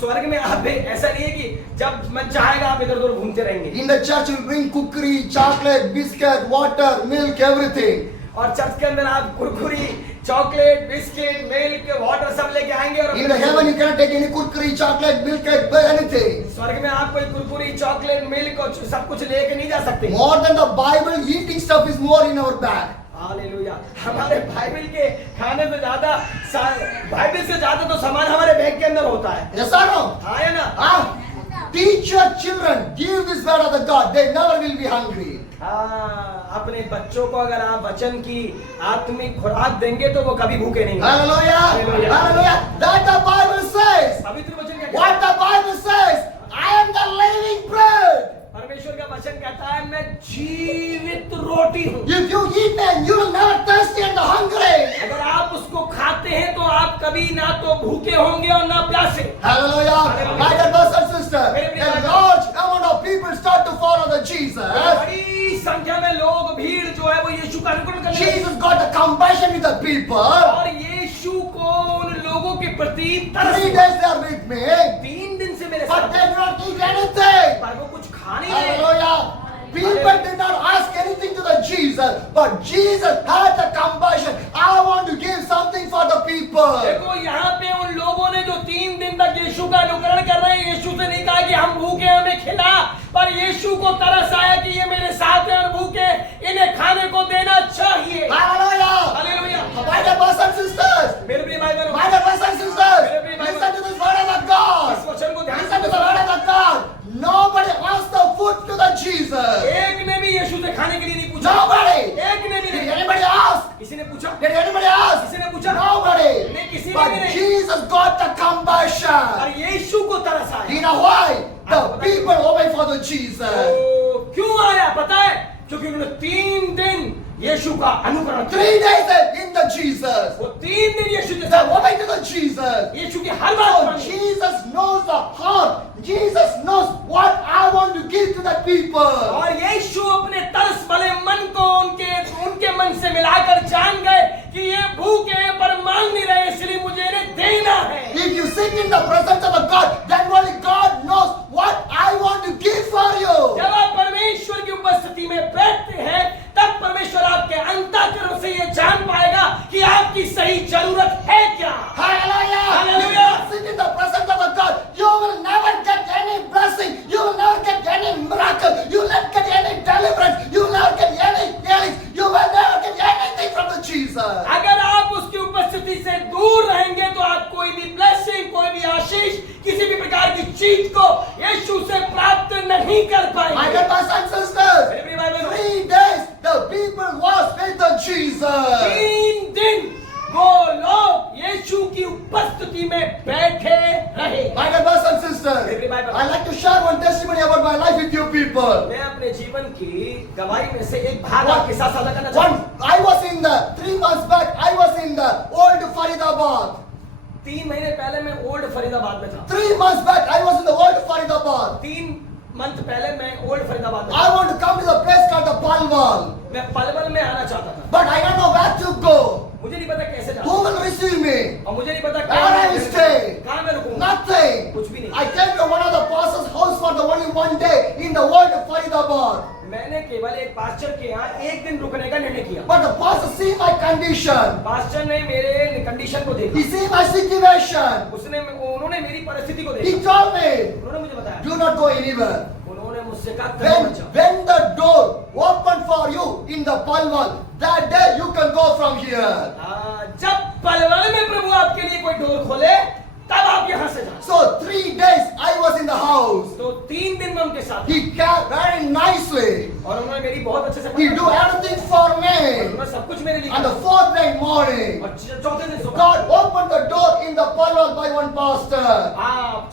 स्वर्ग में आप ऐसा नहीं है कि जब मन चाहेगा आप इधर उधर घूमते रहेंगे। In the church you will bring cookery, chocolate, biscuit, water, milk, everything. और चर्च के अंदर आप कुरकुरी, चॉकलेट, बिस्किट, मिल्क, वाटर सब लेके आएंगे और In the heaven you cannot take any cookery, chocolate, milk, anything. स्वर्ग में आप कोई कुरकुरी, चॉकलेट, मिल्क और सब कुछ लेके नहीं जा सकते। More than the Bible, eating stuff is more in our bag. Hallelujah. हमारे बाइबल के खाने से ज्यादा बाइबल से ज्यादा तो सामान हमारे बैग के अंदर होता है। Yes or no? हाँ या ना? Ah, teach your children, give this word of the God, they never will be hungry. हाँ, अपने बच्चों को अगर आप वचन की आत्मिक खुराक देंगे तो वो कभी भूखे नहीं होंगे। Hallelujah. Hallelujah. Hallelujah. That the Bible says. पवित्र वचन क्या कहता What the Bible says. I am the living bread. है? परमेश्वर का वचन कहता है मैं जीवित रोटी हूँ। If you eat me, you will never thirsty and hungry. अगर आप उसको खाते हैं तो आप कभी ना तो भूखे होंगे और ना प्यासे। Hallelujah. Hallelujah. My dear brothers and sisters, a large amount of people start to follow the Jesus. बड़ी संख्या में लोग भीड़ जो है वो यीशु का अनुकरण करने लगे। Jesus got the compassion with the people. और यीशु को उन लोगों के प्रति 3 days they are with me, 3 दिन से मेरे but साथ they did not eat anything. पर वो कुछ खा नहीं रहे। Hallelujah. People did not ask anything to the Jesus, but Jesus had the compassion. I want to give something for the people. देखो यहाँ पे उन लोगों ने जो 3 दिन तक यीशु का अनुकरण कर रहे हैं, यीशु से नहीं कहा कि हम भूखे हमें खिला, पर यीशु को तरस आया कि ये मेरे साथ है और भूखे चाहिए। Hallelujah. Hallelujah. My dear brothers and sisters, मेरे प्रिय भाई बहनों, my dear brothers and sisters, मेरे प्रिय भाई listen to this word of God. इस वचन को ध्यान से Listen to the word of God. Nobody asked the food to the Jesus. एक ने भी यीशु से खाने के लिए नहीं पूछा। Nobody. एक ने भी Did नहीं। anybody ask? किसी ने पूछा? Did anybody ask? किसी ने पूछा? Nobody. नहीं, किसी ने भी But नहीं। Jesus got the compassion. और यीशु को तरस आया। You know why? The people obey for the Jesus. तो क्यों आया पता है? क्योंकि उन्होंने 3 दिन यीशु का अनुकरण किया। 3 days in the Jesus. वो 3 दिन यीशु के They साथ obey to the Jesus. यीशु की हर बात So मानी। Jesus knows the heart. Jesus knows what I want to give to the people. और यीशु अपने तरस वाले मन को उनके मन से मिलाकर जान गए कि ये भूखे हैं पर मांग नहीं रहे, इसलिए मुझे इन्हें देना है। If you sit in the presence of a God, then only God knows what I want to give for you. जब आप परमेश्वर की उपस्थिति में बैठते हैं तब परमेश्वर आपके अंतःकरण से ये जान पाएगा कि आपकी सही जरूरत है क्या। Hallelujah. Hallelujah. If you sit in the presence of a God, you will never get any blessing. You will never get any miracle. You will not get any deliverance. You will never get any healing. You will never get anything from the Jesus. अगर आप उसकी उपस्थिति से दूर रहेंगे तो आप कोई भी ब्लेसिंग, कोई भी आशीष, किसी भी प्रकार की चीज को यीशु से प्राप्त नहीं कर My पाएंगे। dear brothers and sisters, मेरे प्रिय भाई बहनों, 3 days the people was with the Jesus. 3 दिन वो लोग यीशु की उपस्थिति में बैठे रहे। My dear brothers and sisters, I like to share one testimony about my life with you people. मैं अपने जीवन की गवाही में से एक भाग आपके साथ साझा करना चाहता हूँ। I was in the 3 months back. I was in the old Faridabad. 3 महीने पहले मैं ओल्ड फरीदाबाद में था। 3 months back, I was in the old Faridabad. 3 month पहले मैं ओल्ड फरीदाबाद में I था। want to come to the place called the Palwal, मैं पलवल में आना चाहता था, but I don't know where to go. मुझे नहीं पता कैसे जाना, Who will receive me? और मुझे नहीं पता Where I will stay? कहाँ मैं रुकूंगा, Nothing. कुछ भी नहीं। I came to one of the pastor's house for the only one day in the old Faridabad. मैंने केवल एक पास्टर के यहाँ एक दिन रुकने का निर्णय किया। But the pastor see my condition. Pastor ने मेरे कंडीशन को He देखा, see my situation. उन्होंने मेरी परिस्थिति को He देखा, told me, उन्होंने मुझे बताया, do not go anywhere. उन्होंने मुझसे कहा कहीं When, मत जाओ। when the door opened for you in the Palwal, that day you can go from here. जब पलवल में प्रभु आपके लिए कोई डोर खोले तब आप यहाँ से जाओ। So 3 days I was in the house. तो 3 दिन मैं उनके साथ था। He came very nicely. और उन्होंने मेरी बहुत अच्छे से He परवाह do की। everything for और me. उन्होंने सब कुछ मेरे लिए On the किया। 4th day morning, और चौथे दिन सुबह, God opened the door in the Palwal by one pastor.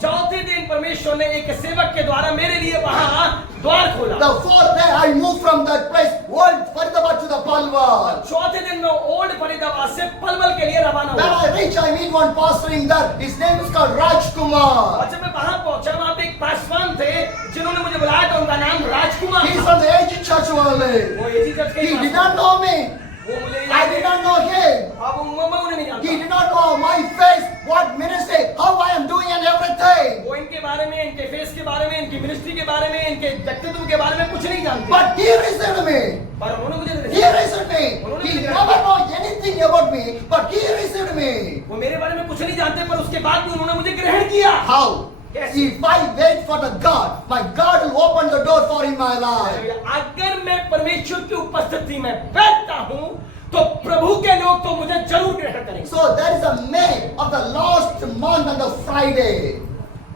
चौथे दिन परमेश्वर ने एक सेवक के द्वारा मेरे लिए वहां द्वार खोला। The 4th day I moved from that place, old Faridabad to the Palwal. चौथे दिन मैं ओल्ड फरीदाबाद से पलवल के लिए रवाना When हुआ। I reach, I meet one pastor in there. His name is called Raj Kumar. और जब मैं वहां पहुंचा वहां पे एक पासवान थे जिन्होंने मुझे बुलाया था, उनका नाम राजकुमार He's था। from the AG Church only. वो एजी चर्च के He he did Paswan not know me. थे। वो मुझे नहीं I did जानते। not know him. अब मैं उन्हें नहीं He जानता। did not know my face, what ministry, how I am doing and everything. वो इनके बारे में, इनके फेस के बारे में, इनकी मिनिस्ट्री के बारे में, इनके व्यक्तित्व के बारे में कुछ नहीं जानते। But he received me. पर उन्होंने मुझे He received me. He never know anything about me, but he received me. वो मेरे बारे में कुछ नहीं जानते, पर उसके बाद भी उन्होंने मुझे ग्रहण किया। How? Yes. If I wait for the God, my God will open the door for in my life. अगर मैं परमेश्वर की उपस्थिति में बैठता हूँ तो प्रभु के लोग तो मुझे जरूर ग्रहण करेंगे। So there is a May of the last month on the Friday.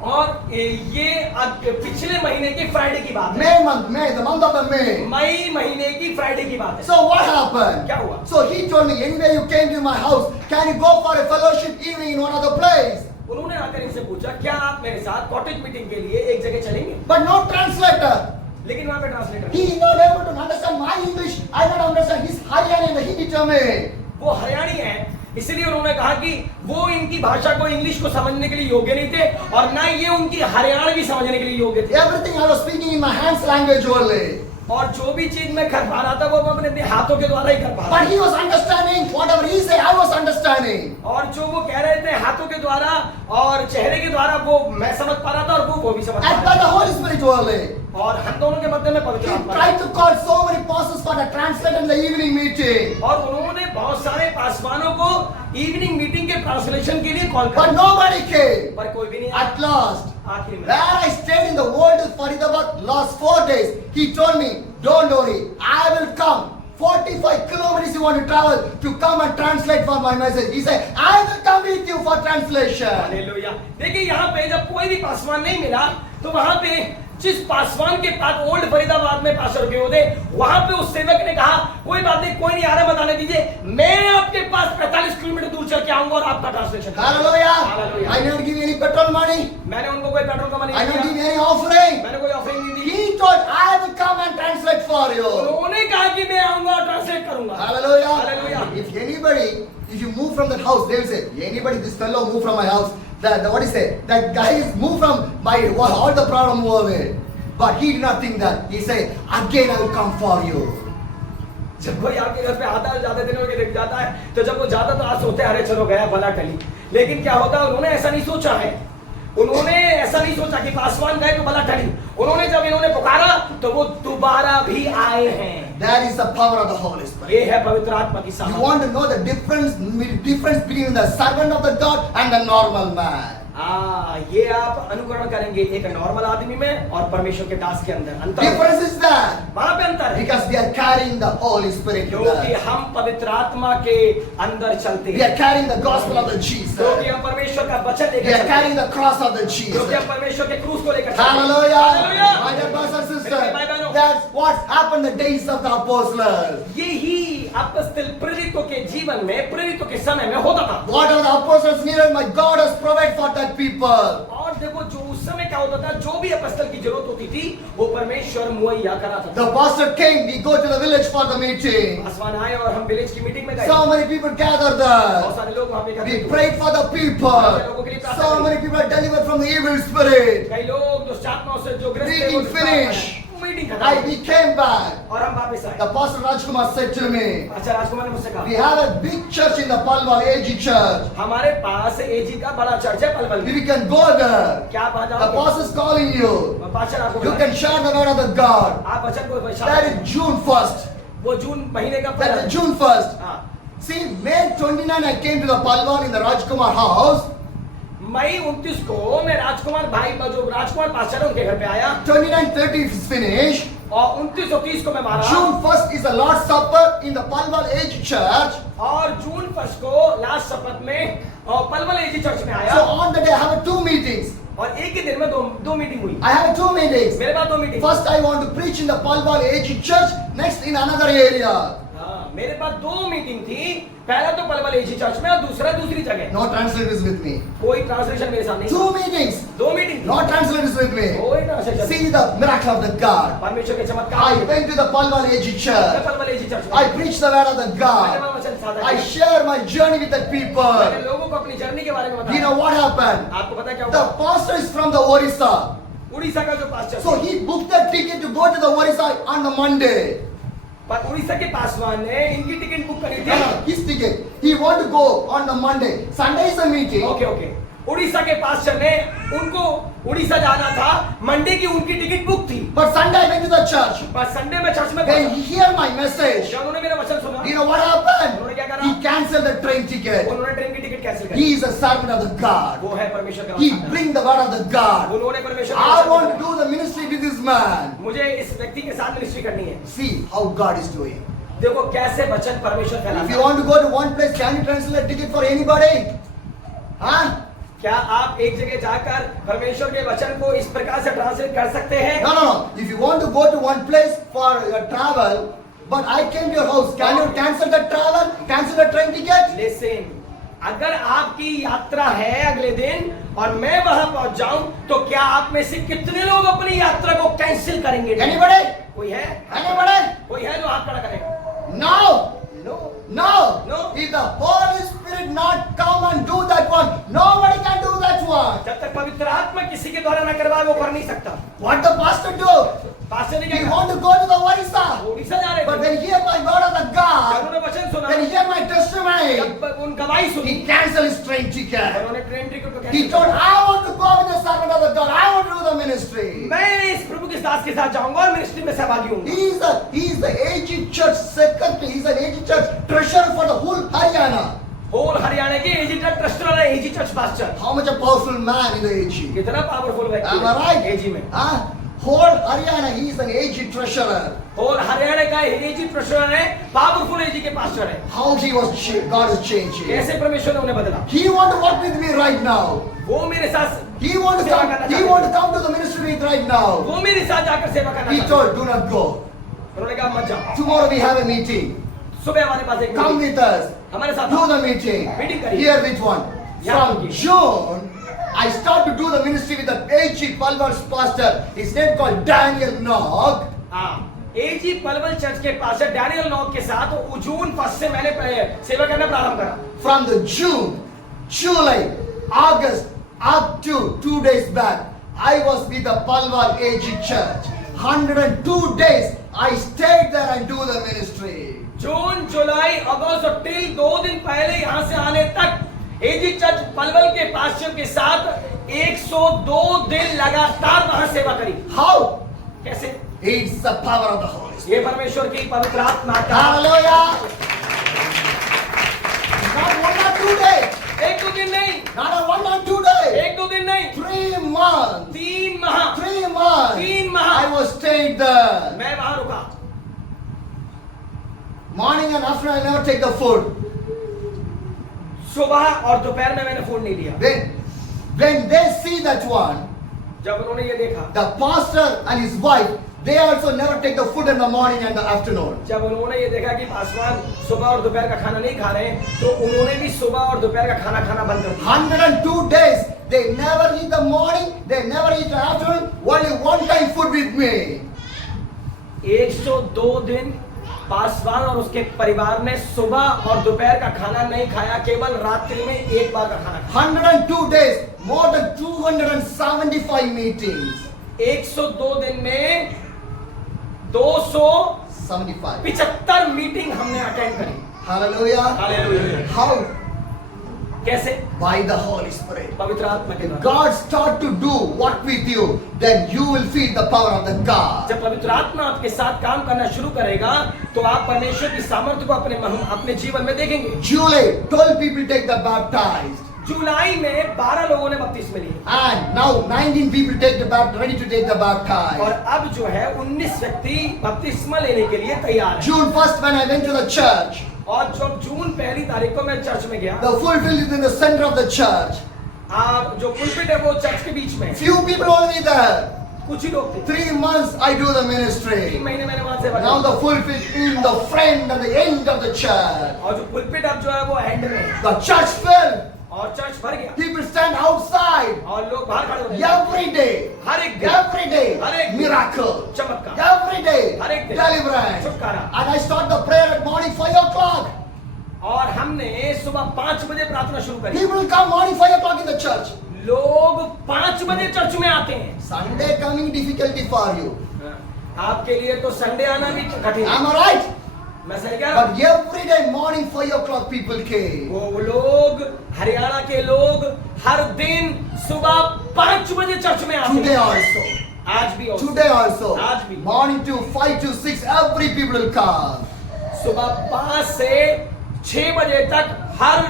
और ये पिछले महीने की फ्राइडे की बात है। May, the month of the May. मई महीने की फ्राइडे की बात है। So what happened? क्या हुआ? So he told me, anyway you came to my house, can you go for a fellowship evening in one other place? उन्होंने आकर इनसे पूछा क्या आप मेरे साथ कॉटेज मीटिंग के लिए एक जगह चलेंगे? But no translator. लेकिन वहां पे translator He is not able to understand my English. I don't understand his Haryana and Hindi to me. वो हरियाणी है, इसलिए उन्होंने कहा कि वो इनकी भाषा को, इंग्लिश को समझने के लिए योग्य नहीं थे और ना ये उनकी हरियाणवी समझने के लिए योग्य थे। Everything I was speaking in my hands language only. और जो भी चीज मैं कर पा रहा था वो मैं अपने हाथों के द्वारा ही कर पा रहा But he was understanding whatever he said, I was understanding. था। और जो वो कह रहे थे हाथों के द्वारा और चेहरे के द्वारा वो मैं समझ पा रहा था और वो भी समझ पा And by रहा the Holy Spirit only. था। और हम दोनों के मध्य में पवित्र He आत्मा tried to call so many pastors for the translate in the evening meeting. और उन्होंने बहुत सारे पासवानों को इवनिंग मीटिंग के ट्रांसलेशन के लिए कॉल But किया, nobody came. पर कोई भी नहीं आया। At last, आखिर में where I stayed in the old Faridabad last 4 days, he told me, don't worry, I will come 45 kilometers you want to travel to come and translate for my message. He said, I will come with you for translation. Hallelujah. देखिए यहाँ पे जब कोई भी पासवान नहीं मिला तो वहां पे जिस पासवान के पास ओल्ड फरीदाबाद में पास्टर के होते वहां पे उस सेवक ने कहा कोई बात नहीं, कोई नहीं आ रहा, बताने दीजिए, मैं आपके पास 45 किलोमीटर दूर चल के आऊंगा और आपका translation. Hallelujah. Hallelujah. I didn't give you any petrol money. मैंने उनको कोई पेट्रोल का मनी I नहीं didn't give दिया, you any offering. मैंने कोई ऑफरिंग नहीं दी। He told, I will come and translate for you. उन्होंने कहा कि मैं आऊंगा और ट्रांसलेट करूंगा। Hallelujah. Hallelujah. If anybody, if you move from that house, they will say, anybody, this fellow moved from my house. What is it? That guy is moved from my, all the problem away. But he did not think that. He said, again I will come for you. जब कोई आपके घर पे आता है ज्यादा दिनों के लिए जाता है तो जब वो जाता तो आप सोचते हैं अरे चलो गया भला टली, लेकिन क्या होता है उन्होंने ऐसा नहीं सोचा है, उन्होंने ऐसा नहीं सोचा कि पासवान गए तो भला टली, उन्होंने जब इन्होंने पुकारा तो वो दोबारा भी आए हैं। That is the power of the Holy Spirit. ये है पवित्र आत्मा की You सामर्थ्य। want to know the difference between the servant of the God and the normal man. ये आप अनुकरण करेंगे एक नॉर्मल आदमी में और परमेश्वर के दास के अंदर अंतर। Difference is that वहां पे अंतर है because we are carrying the Holy Spirit with क्योंकि us. हम पवित्र आत्मा के अंदर चलते We हैं, are carrying the gospel of the Jesus. क्योंकि हम परमेश्वर का वचन We लेकर are चलते carrying हैं, the cross of the क्योंकि Jesus. हम परमेश्वर के क्रूस को लेकर चलते हैं। Hallelujah. Hallelujah. My dear brothers and मेरे भाई sisters, बहनों, that's what happened the days of the apostles. यही अपॉस्तल प्रेरितों के जीवन में, प्रेरितों के समय में होता था। What are the apostles needed? My God has provided for that people. और देखो जो उस समय क्या होता था, जो भी अपॉस्तल की जरूरत होती थी वो परमेश्वर मुहैया कराता The था। pastor came, we go to the village for the meeting. आसमान आए और हम विलेज की मीटिंग में गए, So many people gathered बहुत there. सारे लोग वहां पे इकट्ठे We हुए। prayed for the people. So many people are delivered from the evil spirit. कई लोग दुष्ट आत्माओं से जो ग्रस्त थे, Meeting वो दुष्ट finished. आत्मा है। मीटिंग खत्म We came back. और हम वापस आए। The pastor Rajkumar said to me, अच्छा राजकुमार ने मुझसे we कहा have a big church in the Palwal AG church. हमारे पास एजी का बड़ा चर्च है पलवल में, We can go there. क्या आप आ The जाओगे? pastor is calling you. Pastor आपको You बुलाए। can share the word of the God. आप वचन को That शामिल is June 1st. वो जून महीने का That पहला is June 1st. हाँ, See, May 29 I came to the Palwal in the Rajkumar house. मई 29 को मैं राजकुमार भाई जो राजकुमार पास्टर है उनके घर पे आया 29-30 is finished. और 29 और 30 को मैं मारा June 1st is the Lord's Supper in the Palwal AG church. और जून 1 को लास्ट शपथ में और पलवल एजी चर्च में आया So on the day I have two meetings. और एक ही दिन में दो मीटिंग हुई। I have two meetings. मेरे पास दो meeting. First I want to preach in the Palwal AG church. Next in another area. हाँ, मेरे पास दो मीटिंग थी, पहला तो पलवल एजी चर्च में और दूसरा दूसरी जगह। No translators with me. कोई ट्रांसलेशन मेरे साथ नहीं। Two meetings. दो meeting. No translators with me. कोई translation. See the miracle of the God. परमेश्वर के चमत्कार। I went to the Palwal AG मैं church. पलवल एजी चर्च में। I preached the word of the मैंने God. वहाँ वचन साझा I किया। share my journey with the मैंने people. लोगों को अपनी जर्नी के बारे में You बताया। know what happened? आपको पता है क्या The हुआ? pastor is from the Orissa. Orissa का जो pastor So he booked the ticket to go to the Orissa on the Monday. पर उड़ीसा के पासवान ने इनकी टिकट बुक करी No, no, थी। his ticket. He want to go on the Monday. Sunday is a meeting. Okay okay, Orissa के पास्टर ने उनको उड़ीसा जाना था, मंडे की उनकी टिकट बुक थी, But Sunday I went to the church. पर संडे में चर्च में When पहुंचा। he heard my message, जब उन्होंने मेरा वचन सुना, you know what happened? उन्होंने क्या करा? He canceled the train ticket. उन्होंने ट्रेन की टिकट कैंसिल He करी। is a servant of the God. वो है परमेश्वर का He वचन। bring the word of the God. उन्होंने परमेश्वर का I वचन want to बताया। do the ministry with this man. मुझे इस व्यक्ति के साथ मिनिस्ट्री करनी है। See how God is doing. देखो कैसे वचन परमेश्वर If फैलाता you है। want to go to one place, can you translate ticket for anybody? Huh? क्या आप एक जगह जाकर परमेश्वर के वचन को इस प्रकार से ट्रांसलेट कर सकते हैं? No, no, no. If you want to go to one place for travel, but I came to your house, can you cancel the travel? Cancel the train ticket? Listen, अगर आपकी यात्रा है अगले दिन और मैं वहां पहुंच जाऊं तो क्या आप में से कितने लोग अपनी यात्रा को कैंसिल करेंगे? Anybody? कोई है? Anybody? कोई है जो हाथ खड़ा करेगा? No. No. No. No. If the Holy Spirit not come and do that one, nobody can do that one. जब तक पवित्र आत्मा किसी के द्वारा न करवाए वो कर नहीं सकता। What the pastor do? Pastor ने He क्या want to go to the Orissa. कहा? उड़ीसा जा रहे But थे। when he heard my word of the जब God, उन्होंने वचन सुना, when he heard my testimony, जब उन गवाही सुनी, he canceled his train ticket. उन्होंने ट्रेन टिकट को He कैंसिल told, किया। I want to go with the servant of the God. I want to do the ministry. मैं इस प्रभु के दास के साथ जाऊंगा और मिनिस्ट्री में सहभागी हूँ। He is the AG church secretary. He is an AG church treasurer for the whole Haryana. Whole Haryana के एजी चर्च ट्रस्टर है, AG church pastor. How much a powerful man in the AG. कितना पावरफुल व्यक्ति Am I right? है एजी में। Huh? Whole Haryana, he is an AG treasurer. और हरियाणा का एजी प्रश्न है, पावरफुल एजी के पास्टर है। How God has changed him. कैसे परमेश्वर ने उन्हें बदला? He want to work with me right now. वो मेरे साथ He want to सेवा come. करना He चाहते want हैं। to come to the ministry right now. वो मेरे साथ जाकर सेवा करना He चाहते हैं। told, do not go. उन्होंने कहा मत जाओ, Tomorrow we have a meeting. सुबह हमारे पास एक Come मीटिंग- with us. हमारे साथ Do आओ। the meeting. Meeting करिए। Hear which one. Yeah, From okay. June, I start to do the ministry with the A.G. Palvar's pastor. His name called Daniel Nog. हाँ, एजी पलवल चर्च के पास्टर डैनियल नॉक के साथ जून 1 से मैंने सेवा करना प्रारंभ करा। From the June, July, August, up to 2 days back, I was with the Palwal AG Church. 102 days, I stayed there and do the ministry. जून, जुलाई, अगस्त और टिल 2 दिन पहले यहाँ से आने तक एजी चर्च पलवल के पास्टर के साथ 102 दिन लगातार वहां सेवा करी। How? कैसे? It's the power of the Holy Spirit. ये परमेश्वर की पवित्र आत्मा का Hallelujah! Not 1 or 2 days. 1-2 दिन नहीं, Not a 1 or 2 days. 1-2 दिन नहीं, 3 months. 3 माह, 3 months. 3 माह I was stayed there. मैं वहां रुका। Morning and afternoon, I never take the food. सुबह और दोपहर में मैंने फूड नहीं लिया। When they see that one, जब उन्होंने ये देखा, the pastor and his wife, they also never take the food in the morning and the afternoon. जब उन्होंने ये देखा कि पासवान सुबह और दोपहर का खाना नहीं खा रहे हैं, तो उन्होंने भी सुबह और दोपहर का खाना खाना बंद कर दिया। 102 days, they never eat the morning, they never eat the afternoon, only one time food with me. 102 दिन पासवान और उसके परिवार ने सुबह और दोपहर का खाना नहीं खाया, केवल रात्रि में एक बार का खाना खाया। 102 days, more than 275 meetings. 102 दिन में 275 75. मीटिंग हमने अटेंड करी। Hallelujah. हालेलुया। How? कैसे? By the Holy Spirit. पवित्र आत्मा के द्वारा। God start to do what with you, then you will feel the power of the God. जब पवित्र आत्मा आपके साथ काम करना शुरू करेगा, तो आप परमेश्वर की सामर्थ्य को अपने जीवन में देखेंगे। July, 12 people take the baptized. जुलाई में 12 लोगों ने बपतिस्मे लिए And now 19 people take the ready to take the और baptized. अब जो है 19 व्यक्ति बपतिस्मा लेने के लिए तैयार हैं। June 1st when I went to the church, और जब जून 1 तारीख को मैं चर्च में गया, the full field is in the center of the church. आप जो पुलपिट है वो चर्च के बीच में है। Few people only there. कुछ ही लोग थे। 3 months I do the 3 ministry. महीने मैंने वहां सेवा Now की। the full field in the front and the end of the church. और जो पुलपिट अब जो है वो एंड में है The church filled. और चर्च भर गया People stand outside. और लोग बाहर खड़े होते हैं। Every day. हर एक दिन, Every day. हर एक दिन, Miracle. चमत्कार, Every day. हर एक दिन, Deliverance. छुटकारा। And I start the prayer at morning 5 o'clock. और हमने सुबह 5 बजे प्रार्थना शुरू करी। People come morning 5 o'clock in the church. लोग 5 बजे चर्च में आते हैं। Sunday coming difficulty for you. आपके लिए तो संडे आना भी कठिन है। Am I right? मैं सही कह रहा हूं? But every day morning 5 o'clock people came. वो लोग, हरियाणा के लोग हर दिन सुबह 5 बजे चर्च में आते Today हैं। also. आज भी और Today also. आज भी। Morning to 5 to 6 every people will come. सुबह 5 से 6 बजे तक हर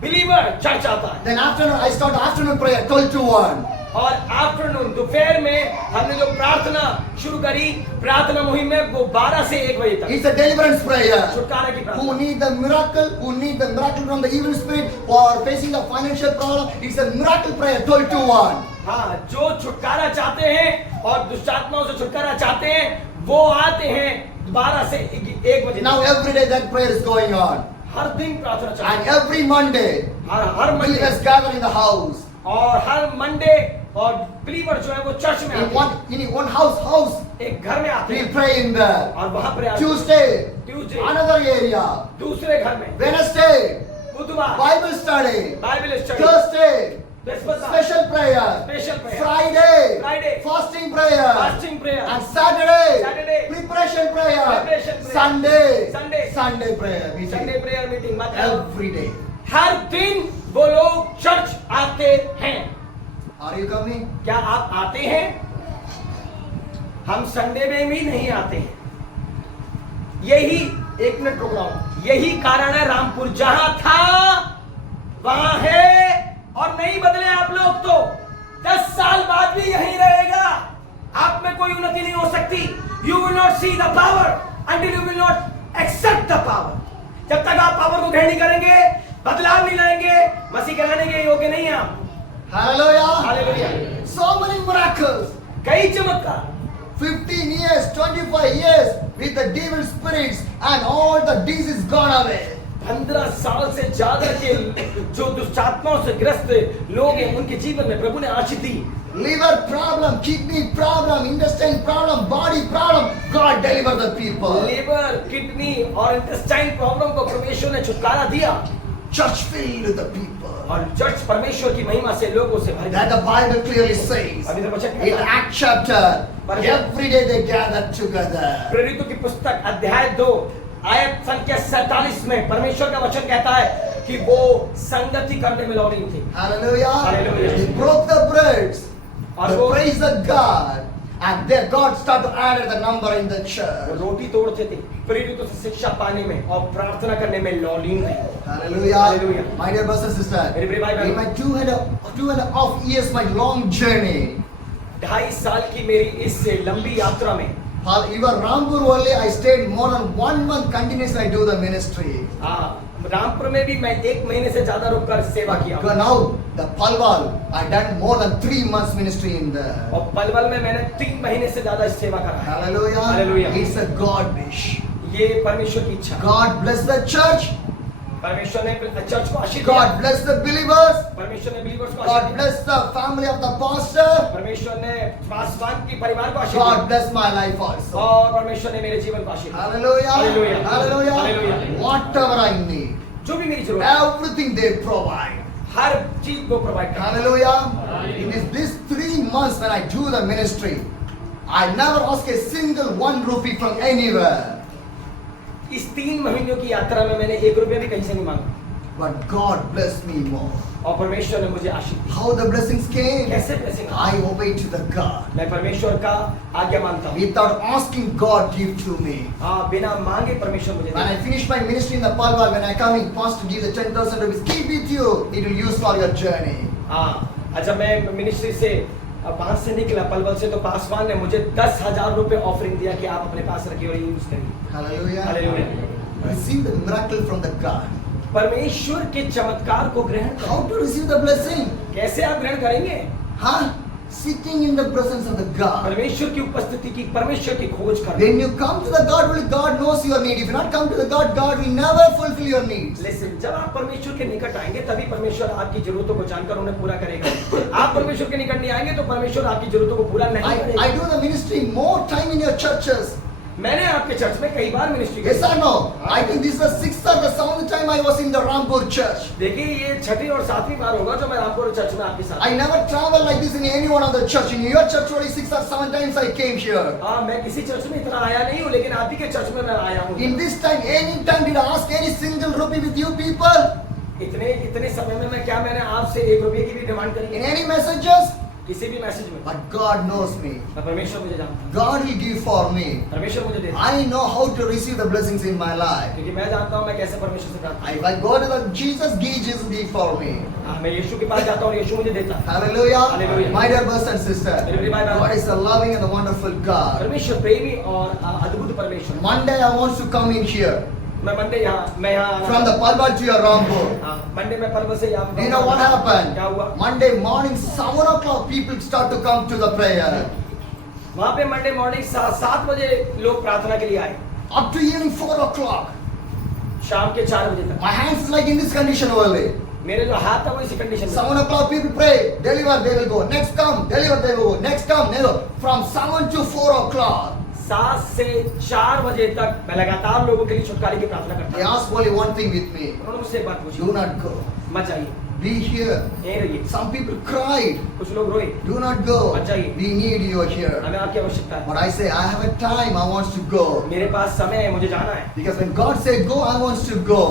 बिलीवर चर्च आता है। Then afternoon I start afternoon prayer 12 to 1. और आफ्टरनून दोपहर में हमने जो प्रार्थना शुरू करी, प्रार्थना मुहिम में वो 12 से 1 बजे तक It's a deliverance prayer. छुटकारे की Who प्रार्थना। need the miracle, who need the miracle from the evil spirit, or facing the financial problem, it's a miracle prayer 12 to 1. हाँ, जो छुटकारा चाहते हैं और दुष्टात्माओं से छुटकारा चाहते हैं, वो आते हैं 12 से 1 बजे। Now every day that prayer is going on. हर दिन प्रार्थना And चाहते हैं। every Monday, her Monday believers gather in the house. और हर मंडे और बिलीवर जो है वो चर्च में In आते हैं। in one house, एक घर में आते we'll हैं pray in there. और वहां पर आते हैं। Tuesday, Tuesday another area. दूसरे घर में, Wednesday, बुधवार Bible study. Bible study, Thursday, बृहस्पतिवार special prayer. Special prayer, Friday, Friday, fasting prayer. Fasting prayer, And Saturday, Saturday, preparation prayer. Preparation prayer. Sunday, Sunday, Sunday prayer. meeting. Sunday prayer meeting, मतलब Every day. हर दिन वो लोग चर्च आते हैं। Are you coming? क्या आप आते हैं? हम संडे में भी नहीं आते हैं। यही, 1 मिनट रुक रहा हूं, यही कारण है रामपुर जहां था वहां है और नहीं बदले आप लोग तो 10 साल बाद भी यहीं रहेगा। आप में कोई उन्नति नहीं हो सकती. You will not see the power until you will not accept the power. जब तक आप पावर को ग्रहण नहीं करेंगे, बदलाव नहीं लाएंगे, मसीह के रहने के योग्य नहीं हैं आप. Hallelujah. Hallelujah. So many miracles. कई चमत्कार. 15 years, 25 years with the devil spirits and all the disease gone away. 15 साल से ज्यादा के जो दुष्टात्माओं से ग्रस्त लोग हैं, उनके जीवन में प्रभु ने आशीष दी. Liver problem, kidney problem, intestine problem, body problem, God deliver the people. Liver, kidney और इंटेस्टाइन प्रॉब्लम को परमेश्वर ने छुटकारा दिया. Church filled with the people. और चर्च परमेश्वर की महिमा से लोगों से भरी. That the Bible clearly says. अभी तो वचन In कहता है, Acts chapter, every day they gathered together. प्रेरितों की पुस्तक अध्याय 2 आयत संख्या 47 में परमेश्वर का वचन कहता है कि वो संगति करने में लौटी थी. Hallelujah. Hallelujah. They broke the breads. और They वो praised the God. And their God started to add the number in the वो church. रोटी तोड़ते थे, प्रेरितों से शिक्षा पाने में और प्रार्थना करने में लौलीन थे. Hallelujah. Hallelujah. My dear brothers and sisters, मेरे प्रिय भाई बहन, in my two and a half years, my long journey, 2.5 साल की मेरी इस लंबी यात्रा में, even Rampur only, I stayed more than 1 month continuously. I do the ministry. Rampur में भी मैं 1 महीने से ज्यादा रुककर सेवा किया. Because now the Palwal, I done more than 3 months ministry in there. और पलवल में मैंने 3 महीने से ज्यादा सेवा करा है. Hallelujah. Hallelujah. It's a God wish. ये परमेश्वर की इच्छा. God bless the church. परमेश्वर ने चर्च को आशीष दिया. God bless the believers. परमेश्वर ने बिलीवर्स को आशीष God दिया. bless the family of the pastor. परमेश्वर ने पासवान की परिवार को आशीष God दिया. bless my life also. और परमेश्वर ने मेरे जीवन को आशीष दिया. Hallelujah. Hallelujah. Hallelujah. Hallelujah. Whatever I need, जो भी मेरी जरूरत है, everything they provide. हर चीज को प्रोवाइड करता है. Hallelujah. In this 3 months when I do the ministry, I never ask a single 1 rupee from anywhere. इस 3 महीनों की यात्रा में मैंने 1 रुपया भी कहीं से नहीं मांगा. But God blessed me more. और परमेश्वर ने मुझे आशीष दी. How the blessings came? कैसे blessing? I obeyed to the God. मैं परमेश्वर का आज्ञा मानता हूँ. Without asking, God give to me. बिना मांगे परमेश्वर मुझे When I देता. finish my ministry in the Palwal, when I come in, pastor give the 10,000 rupees, keep with you. It will use for your journey. जब मैं मिनिस्ट्री से वहां से निकला पलवल से, तो पासवान ने मुझे 10,000 रुपए ऑफरिंग दिया कि आप अपने पास रखिए और यूज करिए. Hallelujah. Hallelujah. Receive the miracle from the God. परमेश्वर के चमत्कार को ग्रहण करें. How to receive the blessing? कैसे आप ग्रहण करेंगे? Huh? Sitting in the presence of the God. परमेश्वर की उपस्थिति की, परमेश्वर की खोज करें. When you come to the God, only God knows your need. If you not come to the God, God will never fulfill your needs. Listen, जब आप परमेश्वर के निकट आएंगे तभी परमेश्वर आपकी जरूरतों को जानकर उन्हें पूरा करेगा. आप परमेश्वर के निकट नहीं आएंगे तो परमेश्वर आपकी जरूरतों को पूरा नहीं I करेगा. do the ministry more time in your churches. मैंने आपके चर्च में कई बार मिनिस्ट्री की. Yes or no? I think this is the 6th or the 7th time I was in the Rampur church. देखिए ये 6ठी और 7वीं बार होगा जो मैं रामपुर चर्च में आपके साथ. I never travel like this in any one of the church. In your church only 6 or 7 times I came here. मैं किसी चर्च में इतना आया नहीं हूँ, लेकिन आप ही के चर्च में मैं आया हूँ. In this time, any time did I ask any single rupee with you people? इतने समय में मैंने आपसे 1 रुपये की भी डिमांड करी In है? any messages? किसी भी मैसेज में. But God knows me. परमेश्वर मुझे जानता है. God will give for me. परमेश्वर मुझे देता है. I know how to receive the blessings in my life. क्योंकि मैं जानता हूँ मैं कैसे परमेश्वर से प्राप्त. If I go to the Jesus give for me. मैं यीशु के पास जाता हूँ और यीशु मुझे देता है. Hallelujah. Hallelujah. My dear brothers and sisters, मेरे प्रिय भाई बहन, God is a loving and a wonderful God. परमेश्वर प्रेमी और अद्भुत परमेश्वर. Monday I want to come in here. मैं यहाँ From the Palwal to your Rampur. Monday में पलवल से यहाँ. Do you know what happened? क्या हुआ? Monday morning 7 o'clock people start to come to the prayer. वहाँ पे मंडे मॉर्निंग 7 बजे लोग प्रार्थना के लिए आए. Up to evening 4 o'clock. शाम के 4 बजे तक. My hands is like in this condition only. मेरे जो हाथ था वो इसी कंडीशन में. 7 o'clock people pray, deliver they will go. Next come, deliver they will go. Next come, they will. From 7 to 4 o'clock. 7 से 4 बजे तक मैं लगातार लोगों के लिए छुटकारे की प्रार्थना करता They हूँ. ask only one thing with me. उन्होंने मुझसे एक बात पूछी. Do not go. मत जाइए. Be here. यहीं रहिए. Some people cried. कुछ लोग रोए. Do not go. मत जाइए. We need you here. हमें आपकी आवश्यकता है. But I say I have a time. I want to go. मेरे पास समय है, मुझे जाना है. Because when God said go, I want to go.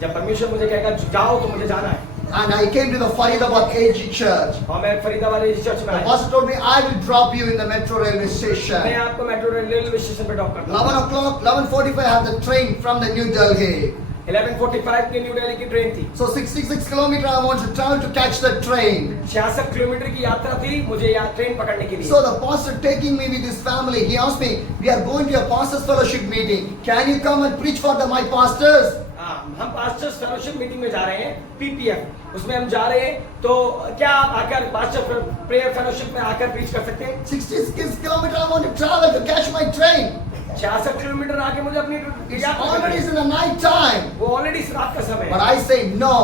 जब परमेश्वर मुझे कहेगा जाओ तो मुझे जाना है. And I came to the Faridabad AG church. और मैं फरीदाबाद चर्च में The आया. pastor told me I will drop you in the metro railway मैं station. आपको मेट्रो रेलवे स्टेशन पे ड्रॉप करता हूँ. 11 o'clock, 11:45 I have the train from the New Delhi. 11:45 की न्यू दिल्ली की ट्रेन थी। So 66 kilometer I want to travel to catch the train. 66 kilometre की यात्रा थी मुझे ट्रेन पकड़ने के लिए। So the pastor taking me with his family, he asked me, we are going to a pastors fellowship meeting. Can you come and preach for my pastors? हाँ, हम पास्टर्स फेलोशिप मीटिंग में जा रहे हैं, PPF उसमें हम जा रहे हैं, तो क्या आप आकर पास्टर प्रेयर फेलोशिप में आकर प्रीच कर सकते हैं? 66 kilometer I want to travel to catch my train. 66 kilometre आके मुझे अपनी It's यात्रा already करनी है। in the night time. वो ऑलरेडी इस रात का समय But है। I say, no,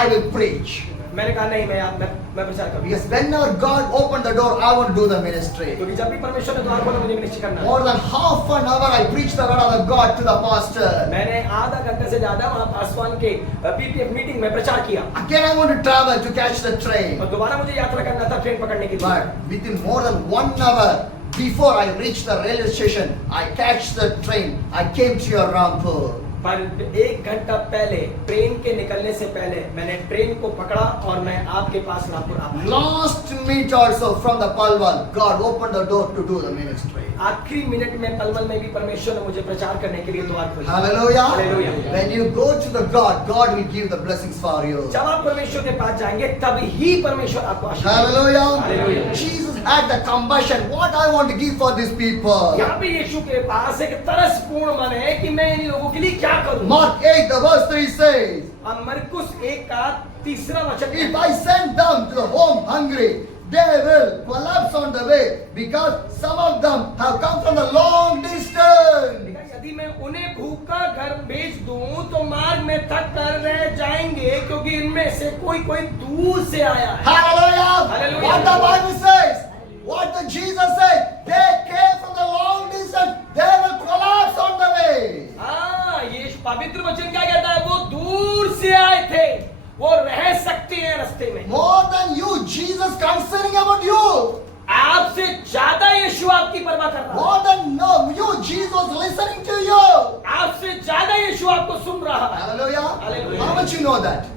I will preach. मैंने कहा नहीं, मैं प्रचार करूंगा। Because whenever God opened the door, I want to do the ministry. क्योंकि जब भी परमेश्वर ने द्वार खोला मुझे मिनिस्ट्री करना है। More than half an hour I preached the word of the God to the pastor. मैंने आधा घंटे से ज्यादा वहाँ पासवान के PPF मीटिंग में प्रचार किया। Again I want to travel to catch the train. और दोबारा मुझे यात्रा करना था ट्रेन पकड़ने के लिए। But within more than 1 hour before I reached the railway station, I catch the train. I came to your Rampur. पर 1 घंटा पहले ट्रेन के निकलने से पहले मैंने ट्रेन को पकड़ा और मैं आपके पास रामपुर आ गया। Last minute also from the Palwal, God opened the door to do the ministry. आखिरी मिनट में पलवल में भी परमेश्वर ने मुझे प्रचार करने के लिए द्वार खोला। Hallelujah. Hallelujah. When you go to the God, God will give the blessings for you. जब आप परमेश्वर के पास जाएंगे तब ही परमेश्वर आपको आशीर्वाद देगा। Hallelujah. Hallelujah. Jesus had the compassion. What I want to give for these people. यहाँ पे यीशु के पास एक तरस पूर्ण मन है कि मैं इन लोगों के लिए क्या करूं। Mark 8, the verse 3 says, अब मरकुस 1 का 3 वचन if I send them to the home hungry, they will collapse on the way because some of them have come from a long distance. यदि मैं उन्हें भूखा घर भेज दूं तो मार्ग में थक कर रह जाएंगे क्योंकि इनमें से कोई दूर से आया है। Hallelujah. Hallelujah. What the Bible says, what the Jesus said, they came from the long distance, they will collapse on the way. हाँ, ये पवित्र वचन क्या कहता है? वो दूर से आए थे, वो रह सकते हैं रास्ते में। More than you, Jesus concerning about you. आपसे ज्यादा यीशु आपकी परवाह कर रहा है। More than no, you, Jesus was listening to you. आपसे ज्यादा यीशु आपको सुन रहा है। Hallelujah. Hallelujah. How much you know that?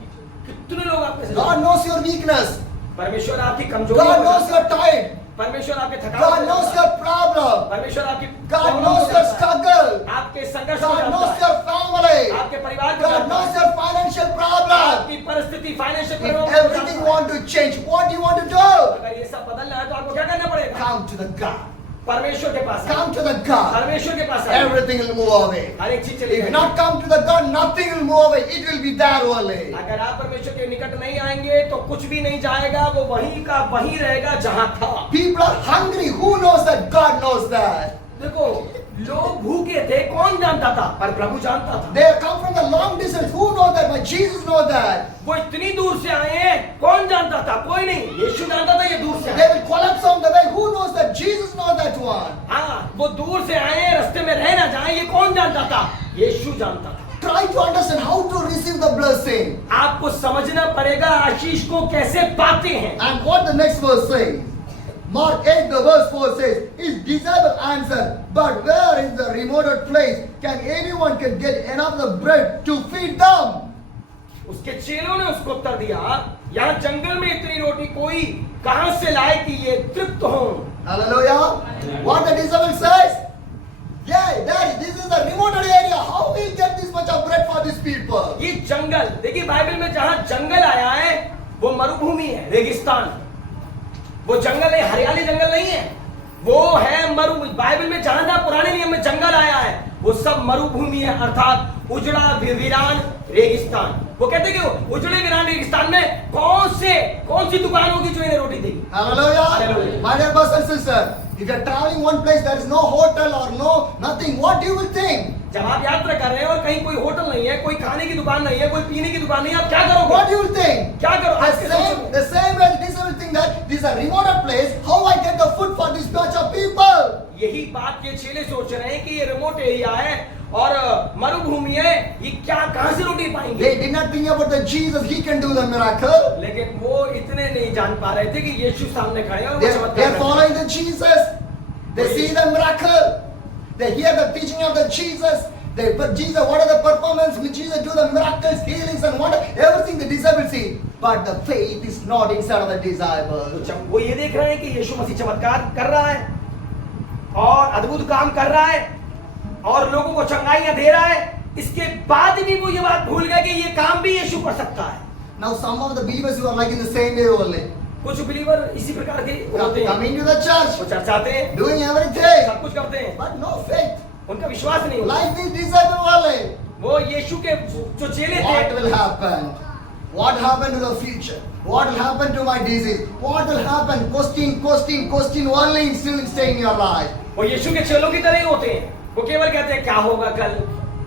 कितने लोग आपके साथ? God knows your weakness. परमेश्वर आपकी कमजोरी God को knows जानता your tired. है। परमेश्वर आपके थकान God को knows जानता है। your problem. परमेश्वर आपकी God प्रॉब्लम knows को your जानता है। struggle. आपके संघर्ष को God जानता knows है। your family. आपके परिवार को God जानता knows है। your financial problem. आपकी परिस्थिति financial If everything want to change, what do you want to do? अगर ये सब बदलना है तो आपको क्या करना पड़ेगा? Come to the God. परमेश्वर के पास आए। Come to the God. परमेश्वर के पास आए। Everything will move away. हर एक चीज चली If you जाएगी। not come to the God, nothing will move away. It will be there only. अगर आप परमेश्वर के निकट नहीं आएंगे तो कुछ भी नहीं जाएगा, वो वहीं का वहीं रहेगा जहां था। People are hungry. Who knows that? God knows that. देखो, लोग भूखे थे, कौन जानता था? पर प्रभु जानता था। They come from the long distance. Who knows that? But Jesus knows that. वो इतनी दूर से आए हैं, कौन जानता था? कोई नहीं। यीशु जानता था ये दूर से They आए। will collapse on the way. Who knows that? Jesus knows that one. हाँ, वो दूर से आए हैं, रास्ते में रह ना जाए, ये कौन जानता था? यीशु जानता था। Try to understand how to receive the blessing. आपको समझना पड़ेगा आशीष को कैसे पाते हैं। And what the next verse says? Mark 8, the verse 4 says, his disciple answered, but where is the remote place? Can anyone can get enough of the bread to feed them? उसके चेलों ने उसको उत्तर दिया, यहाँ जंगल में इतनी रोटी कोई कहां से लाए कि ये तृप्त हो? Hallelujah. What the disciple says? Yeah, Daddy, this is a remote area. How will get this much of bread for these people? ये जंगल, देखिए बाइबल में जहां जंगल आया है वो मरुभूमि है, रेगिस्तान। वो जंगल है, हरियाली जंगल नहीं है, वो है मरुभूमि। बाइबल में जहां जहां पुराने नियम में जंगल आया है वो सब मरुभूमि है, अर्थात उजड़ा वीरान रेगिस्तान। वो कहते हैं कि उजड़े वीरान रेगिस्तान में कौन सी दुकान होगी जो इन्हें रोटी देगी? Hallelujah. Hallelujah. My dear brothers and sisters, if you are traveling one place, there is no hotel or no nothing, what do you will think? जब आप यात्रा कर रहे हैं और कहीं कोई होटल नहीं है, कोई खाने की दुकान नहीं है, कोई पीने की दुकान नहीं है, आप क्या करोगे? What do you will think? क्या करो? The same way the disciple think that this is a remote place, how I get the food for this bunch of people? यही बात ये चेले सोच रहे हैं कि ये रिमोट एरिया है और मरुभूमि है, ये क्या कहां से रोटी पाएंगे? They did not think about the Jesus, he can do the miracle. लेकिन वो इतने नहीं जान पा रहे थे कि यीशु सामने खड़े हैं और वो They are चमत्कार कर रहे following the Jesus. They see the miracle. They hear the teaching of the Jesus. But Jesus, what are the performance? When Jesus do the miracles, healings and wonder, everything the disciples see. But the faith is not inside of the disciples. तो जब वो ये देख रहे हैं कि यीशु मसीह चमत्कार कर रहा है और अद्भुत काम कर रहा है और लोगों को चंगाइयां दे रहा है, इसके बाद भी वो ये बात भूल गए कि ये काम भी यीशु कर सकता है। Now some of the believers who are like in the same way only. कुछ बिलीवर इसी प्रकार के होते हैं, Coming to the church, वो चर्च आते हैं, doing everything, सब कुछ करते हैं, but no faith. उनका विश्वास नहीं होता। Like these disciples only. वो यीशु के जो चेले What थे, will happen? What happened to the future? What will happen to my disease? What will happen? Question only still stay in your life. वो यीशु के चेलों की तरह ही होते हैं। वो केवल कहते हैं क्या होगा कल,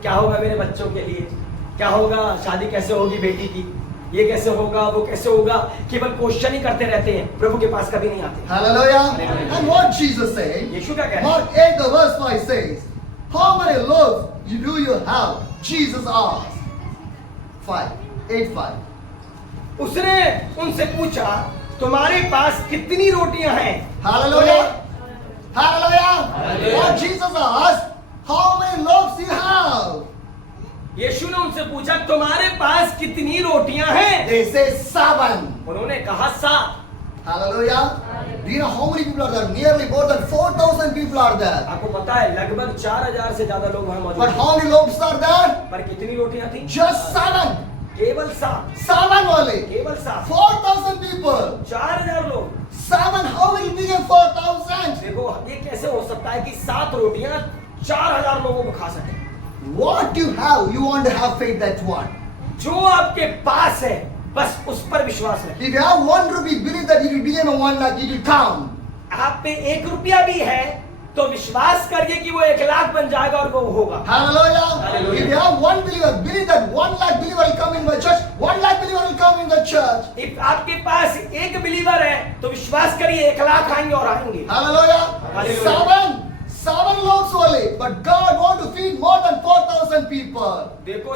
क्या होगा मेरे बच्चों के लिए, क्या होगा, शादी कैसे होगी बेटी की, ये कैसे होगा, वो कैसे होगा, केवल क्वेश्चन ही करते रहते हैं, प्रभु के पास कभी नहीं आते। Hallelujah. Hallelujah. And what Jesus said, यीशु क्या कह रहे हैं? Mark 8 the verse 5 says, how many loaves do you have? Jesus asked. 8:5. उसने उनसे पूछा तुम्हारे पास कितनी रोटियां हैं? Hallelujah. Hallelujah. What Jesus asked, how many loaves you have? यीशु ने उनसे पूछा तुम्हारे पास कितनी रोटियां हैं? They say 7. उन्होंने कहा 7। Hallelujah. Do you know how many people are there? Nearly more than 4,000 people are there. आपको पता है लगभग 4000 से ज्यादा लोग वहां मौजूद But हैं। how many loaves are there? पर कितनी रोटियां थी? Just 7. केवल 7। 7 only. केवल 7। 4,000 people. 4000 लोग। 7, how will become 4,000? देखो ये कैसे हो सकता है कि 7 रोटियां 4000 लोगों को खा सके? What you have, you want to have faith that one. जो आपके पास है बस उस पर विश्वास रखें। If you have 1 rupee, believe that it will become a 1 lakh, it will count. आप पे 1 रुपया भी है तो विश्वास करिए कि वो 1 लाख बन जाएगा और वो होगा। Hallelujah. Hallelujah. If you have 1 believer, believe that 1 lakh believer will come in the church. 1 lakh believer will come in the church. if आपके पास 1 बिलीवर है तो विश्वास करिए 1 लाख आएंगे और आएंगे। Hallelujah. Hallelujah. 7 loaves only, but God want to feed more than 4,000 people. देखो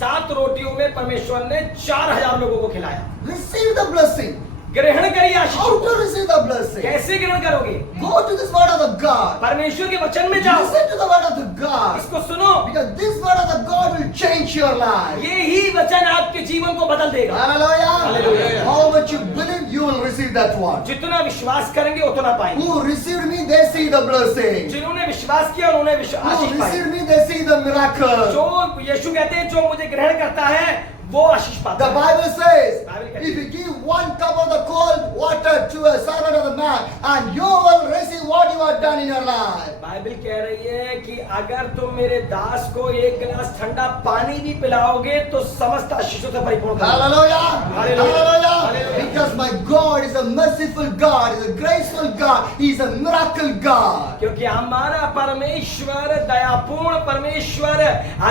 7 रोटियों में परमेश्वर ने 4000 लोगों को खिलाया। Receive the blessing. ग्रहण करिए आशीष How को। to receive the blessing? कैसे ग्रहण करोगे? Go to this word of the God. परमेश्वर के वचन में जाओ, Listen to the word of the God. इसको सुनो, Because this word of the God will change your life. ये ही वचन आपके जीवन को बदल देगा। Hallelujah. Hallelujah. How much you believe, you will receive that one. जितना विश्वास करेंगे उतना पाएंगे। Who received me, they see the blessing. जिन्होंने विश्वास किया उन्होंने Who Ashish pi. received me, they see the miracle. जो यीशु कहते हैं जो मुझे ग्रहण करता है वो आशीष पाता The है। Bible says, Bible कहती if है। you give 1 cup of the cold water to a servant of the man, and you will receive what you have done in your life. Bible कह रही है कि अगर तुम मेरे दास को 1 गिलास ठंडा पानी भी पिलाओगे तो समस्त आशीषों से परिपूर्ण कर दोगे। Hallelujah. Hallelujah. Hallelujah. Hallelujah. Because my God is a merciful God, is a graceful God, He is a miracle God. क्योंकि हमारा परमेश्वर दयापूर्ण परमेश्वर,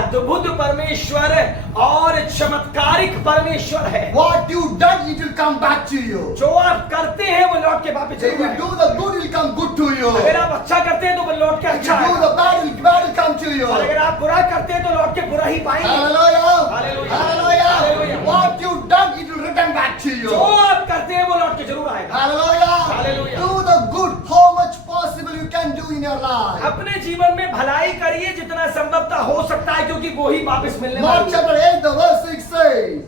अद्भुत परमेश्वर और चमत्कारिक परमेश्वर है। What you done, it will come back to you. जो आप करते हैं वो लौट के वापस If चलेगा। you do the good, it will come good to you. अगर आप अच्छा करते हैं तो वो लौट के If अच्छा you do आएगा। the bad, bad will come to you. और अगर आप बुरा करते हैं तो लौट के बुरा ही पाएंगे। Hallelujah. Hallelujah. Hallelujah. Hallelujah. What you done, it will return back to you. जो आप करते हैं वो लौट के जरूर आएगा। Hallelujah. Hallelujah. Do the good, how much possible you can do in your life. अपने जीवन में भलाई करिए जितना संभवता हो सकता है क्योंकि वो ही वापस मिलने Mark वाली है। chapter 8, the verse 6 says,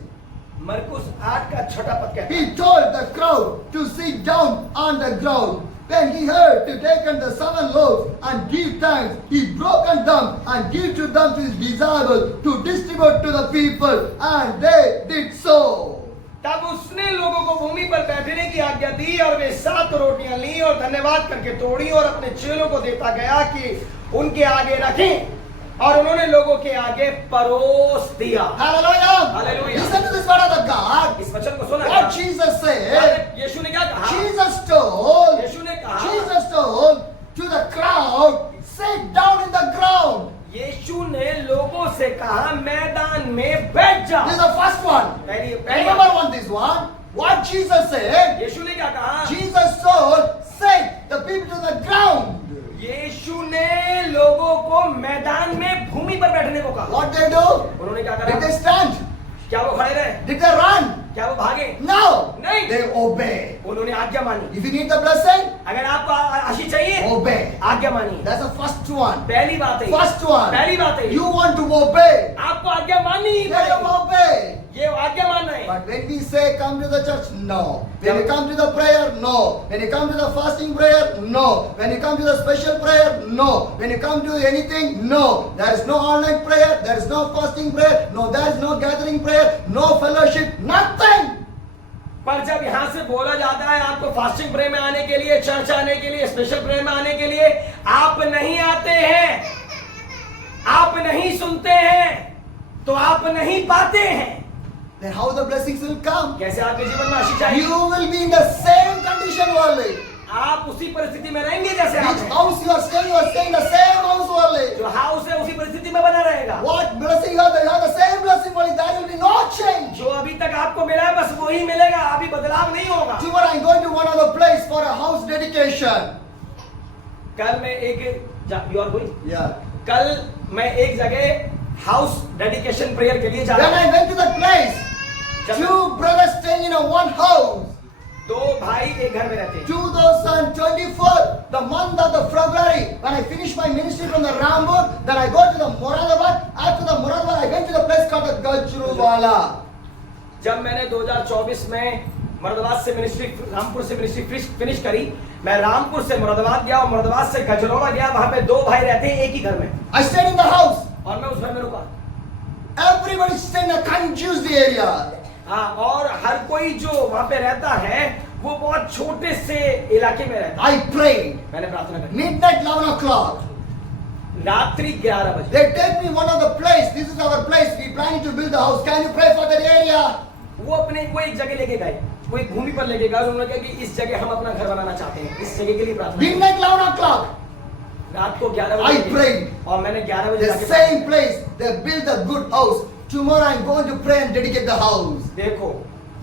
मरकुस 8 का 6 पद कहता है, He told the crowd to sit down on the ground. When he heard to take the 7 loaves and give thanks, he broke them and gave to them to his disciples to distribute to the people, and they did so. तब उसने लोगों को भूमि पर बैठने की आज्ञा दी और वे 7 रोटियां ली और धन्यवाद करके तोड़ी और अपने चेलों को देता गया कि उनके आगे रखें और उन्होंने लोगों के आगे परोस दिया। Hallelujah. Hallelujah. Listen to this word of the God. इस वचन को सुना What Jesus said, यीशु ने क्या कहा? Jesus told यीशु ने कहा to the crowd, sit down in the ground. यीशु ने लोगों से कहा मैदान में बैठ जाओ। This is the first one. पहली Remember this one. What Jesus said, यीशु ने क्या कहा? Jesus told, sit the people to the ground. यीशु ने लोगों को मैदान में भूमि पर बैठने को कहा। What they do? उन्होंने क्या Did करा? they stand? क्या वो खड़े रहे? Did they run? क्या वो भागे? No. नहीं। They obey. उन्होंने आज्ञा मानी। If you need the blessing, अगर आपको आशीष चाहिए obey. आज्ञा मानिए। That's the first one. पहली बात है First one. पहली बात है You want to obey. आपको आज्ञा माननी ही Let them पड़ेगी। obey. ये आज्ञा मानना है। But when we say come to the church, no. When you come to the prayer, no. When you come to the fasting prayer, no. When you come to the special prayer, no. When you come to anything, no. There is no online prayer, there is no fasting prayer, no, there is no gathering prayer, no fellowship, nothing. पर जब यहाँ से बोला जाता है आपको फास्टिंग प्रे में आने के लिए, चर्च आने के लिए, स्पेशल प्रे में आने के लिए, आप नहीं आते हैं, आप नहीं सुनते हैं, तो आप नहीं पाते हैं। Then how the blessings will come? कैसे आपके जीवन में आशीष आएगी? You will be in the same condition only. आप उसी परिस्थिति में रहेंगे जैसे आप Which हैं। house you are staying in the same house only. जो हाउस है उसी परिस्थिति में बना रहेगा। What blessing you have the same blessing only. There will be no change. जो अभी तक आपको मिला है बस वही मिलेगा, अभी बदलाव नहीं होगा। Tomorrow I am going to one other place for a house dedication. कल मैं you are going? Yeah. कल मैं एक जगह हाउस डेडिकेशन प्रेयर के लिए जा When रहा I went to that place, two brothers staying in a one house. दो भाई एक घर में रहते हैं। 2024, the month of the February, when I finished my ministry from the Rambur, then I go to the Moradabad. After the Moradabad, I went to the place called the Gajruwala. जब मैंने 2024 में मुरादाबाद से मिनिस्ट्री, रामपुर से मिनिस्ट्री फिनिश करी, मैं रामपुर से मुरादाबाद गया और मुरादाबाद से गजरौला गया। वहां पे दो भाई रहते हैं एक ही घर में, I stayed in the house. और मैं उस घर में रुका। Everybody stayed in a confused area. हाँ, और हर कोई जो वहां पे रहता है वो बहुत छोटे से इलाके में रहता है। I prayed. मैंने प्रार्थना करी। Midnight 11 o'clock. रात्रि 11 बजे They take me one of the place. This is our place. We planning to build the house. Can you pray for that area? वो एक जगह लेके गए, वो एक भूमि पर लेके गए। उन्होंने कहा कि इस जगह हम अपना घर बनाना चाहते हैं, इस जगह के लिए प्रार्थना करें। Midnight 11 o'clock. रात को 11 I बजे prayed. और मैंने 11 बजे The जाके same place. They built a good house. Tomorrow I'm going to pray and dedicate the house. देखो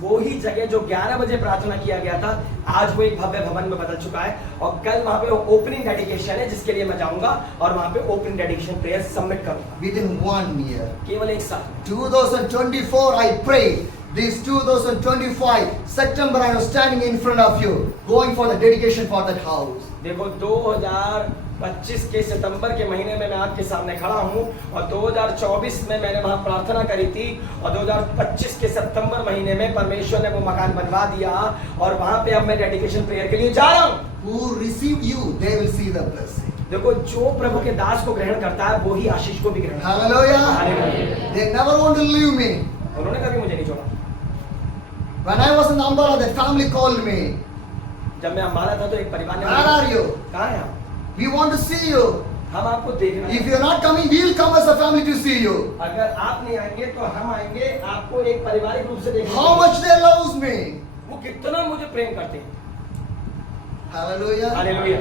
वो ही जगह जो 11 बजे प्रार्थना किया गया था, आज वो एक भव्य भवन में बदल चुका है। और कल वहां पे ओपनिंग डेडिकेशन है जिसके लिए मैं जाऊंगा और वहां पे ओपनिंग डेडिकेशन प्रेयर सबमिट करूंगा। Within 1 year. केवल एक साल। 2024 I prayed. This 2025 September I was standing in front of you, going for the dedication for that house. देखो 2025 के सितंबर के महीने में मैं आपके सामने खड़ा हूं और 2024 में मैंने वहां प्रार्थना करी थी और 2025 के सितंबर महीने में परमेश्वर ने वो मकान बनवा दिया और वहां पे अब मैं डेडिकेशन प्रेयर के लिए जा रहा हूं। Who receive you, they will see the blessing. देखो जो प्रभु के दास को ग्रहण करता है वो ही आशीष को भी ग्रहण करता Hallelujah. Hallelujah. They never want to leave me. है। उन्होंने कभी मुझे नहीं छोड़ा। When I was in Ambala, the family called me. जब मैं अम्बाला था तो एक परिवार ने Where are you? कहाँ हैं आप? We want to see you. हम आपको देखना If है। you are not coming, we will come as a family to see you. अगर आप नहीं आएंगे तो हम आएंगे आपको एक पारिवारिक रूप से देखने। How much they love me. वो कितना मुझे प्रेम करते हैं। Hallelujah. Hallelujah.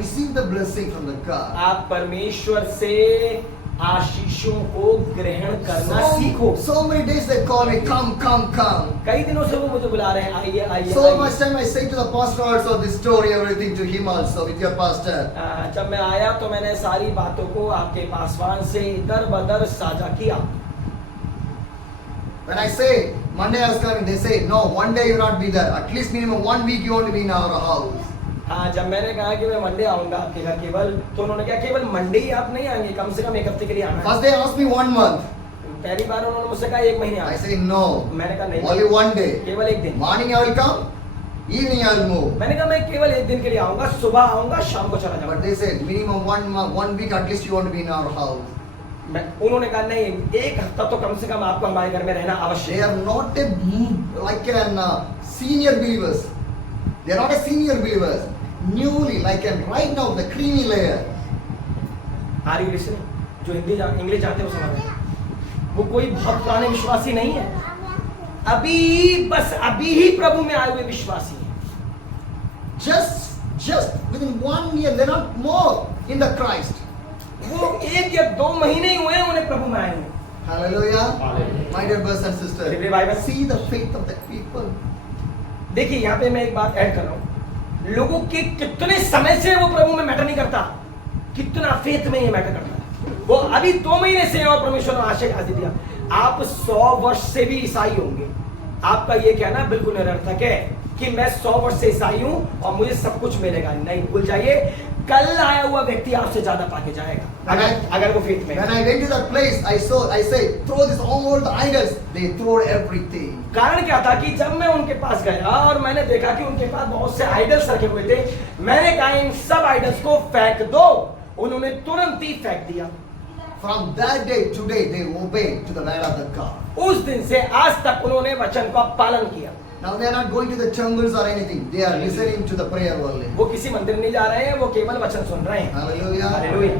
Receive the blessing from the God. आप परमेश्वर से आशीषों को ग्रहण करना सीखो। So many days they call me, come, come, come. कई दिनों से वो मुझे बुला रहे हैं, आइए आइए So आइए। much time I say to the pastor also this story, everything to him also with your pastor. जब मैं आया तो मैंने सारी बातों को आपके पासवान से इधर बदर साझा किया। When I say Monday I was coming, they say no, one day you will not be there. At least minimum 1 week you want to be in our house. हाँ, जब मैंने कहा कि मैं मंडे आऊंगा आपके घर केवल, तो उन्होंने कहा केवल मंडे ही आप नहीं आएंगे, कम से कम एक हफ्ते के लिए आना है। First they asked me 1 month. पहली बार उन्होंने मुझसे कहा एक महीने I आना। say no. मैंने कहा नहीं, Only 1 day. केवल एक दिन। Morning I will come, evening I will move. मैंने कहा मैं केवल एक दिन के लिए आऊंगा, सुबह आऊंगा शाम को चला But जाऊंगा। they said minimum 1 week at least you want to be in our house. उन्होंने कहा नहीं, एक हफ्ता तो कम से कम आपको हमारे घर में रहना आवश्यक They है। are not like senior believers. They are not a senior believers. Newly, like right now, the creamy layer. Are you listening? जो इंग्लिश जानते हैं वो समझ रहे हैं। वो कोई बहुत पुराने विश्वासी नहीं है, अभी ही प्रभु में आए हुए विश्वासी हैं। Just within 1 year, they're not more in the Christ. वो 1 या 2 महीने ही हुए हैं उन्हें प्रभु में आए हुए। Hallelujah. Hallelujah. My dear brothers and sisters, Revival. see the faith of the people. देखिए यहाँ पे मैं एक बात ऐड कर रहा हूँ, लोगों के कितने समय से वो प्रभु में मैटर नहीं करता, कितना फेथ में ये मैटर करता है। वो अभी 2 महीने से और परमेश्वर ने आशा आदि दिया। आप 100 वर्ष से भी ईसाई होंगे, आपका ये कहना बिल्कुल निरर्थक है कि मैं 100 वर्ष से ईसाई हूं और मुझे सब कुछ मिलेगा। नहीं, भूल जाइए। कल आया हुआ व्यक्ति आपसे ज्यादा पाके जाएगा, अगर वो फेथ में। When I went to that place, I said, throw this all the idols. They throw everything. कारण क्या था कि जब मैं उनके पास गया और मैंने देखा कि उनके पास बहुत से आइडल्स रखे हुए थे, मैंने कहा इन सब आइडल्स को फेंक दो। उन्होंने तुरंत ही फेंक दिया। From that day today, they obeyed to the word of the God. उस दिन से आज तक उन्होंने वचन का पालन किया। Now they are not going to the temples or anything. They are listening to the prayer only. वो किसी मंदिर नहीं जा रहे हैं, वो केवल वचन सुन रहे हैं। Hallelujah. Hallelujah.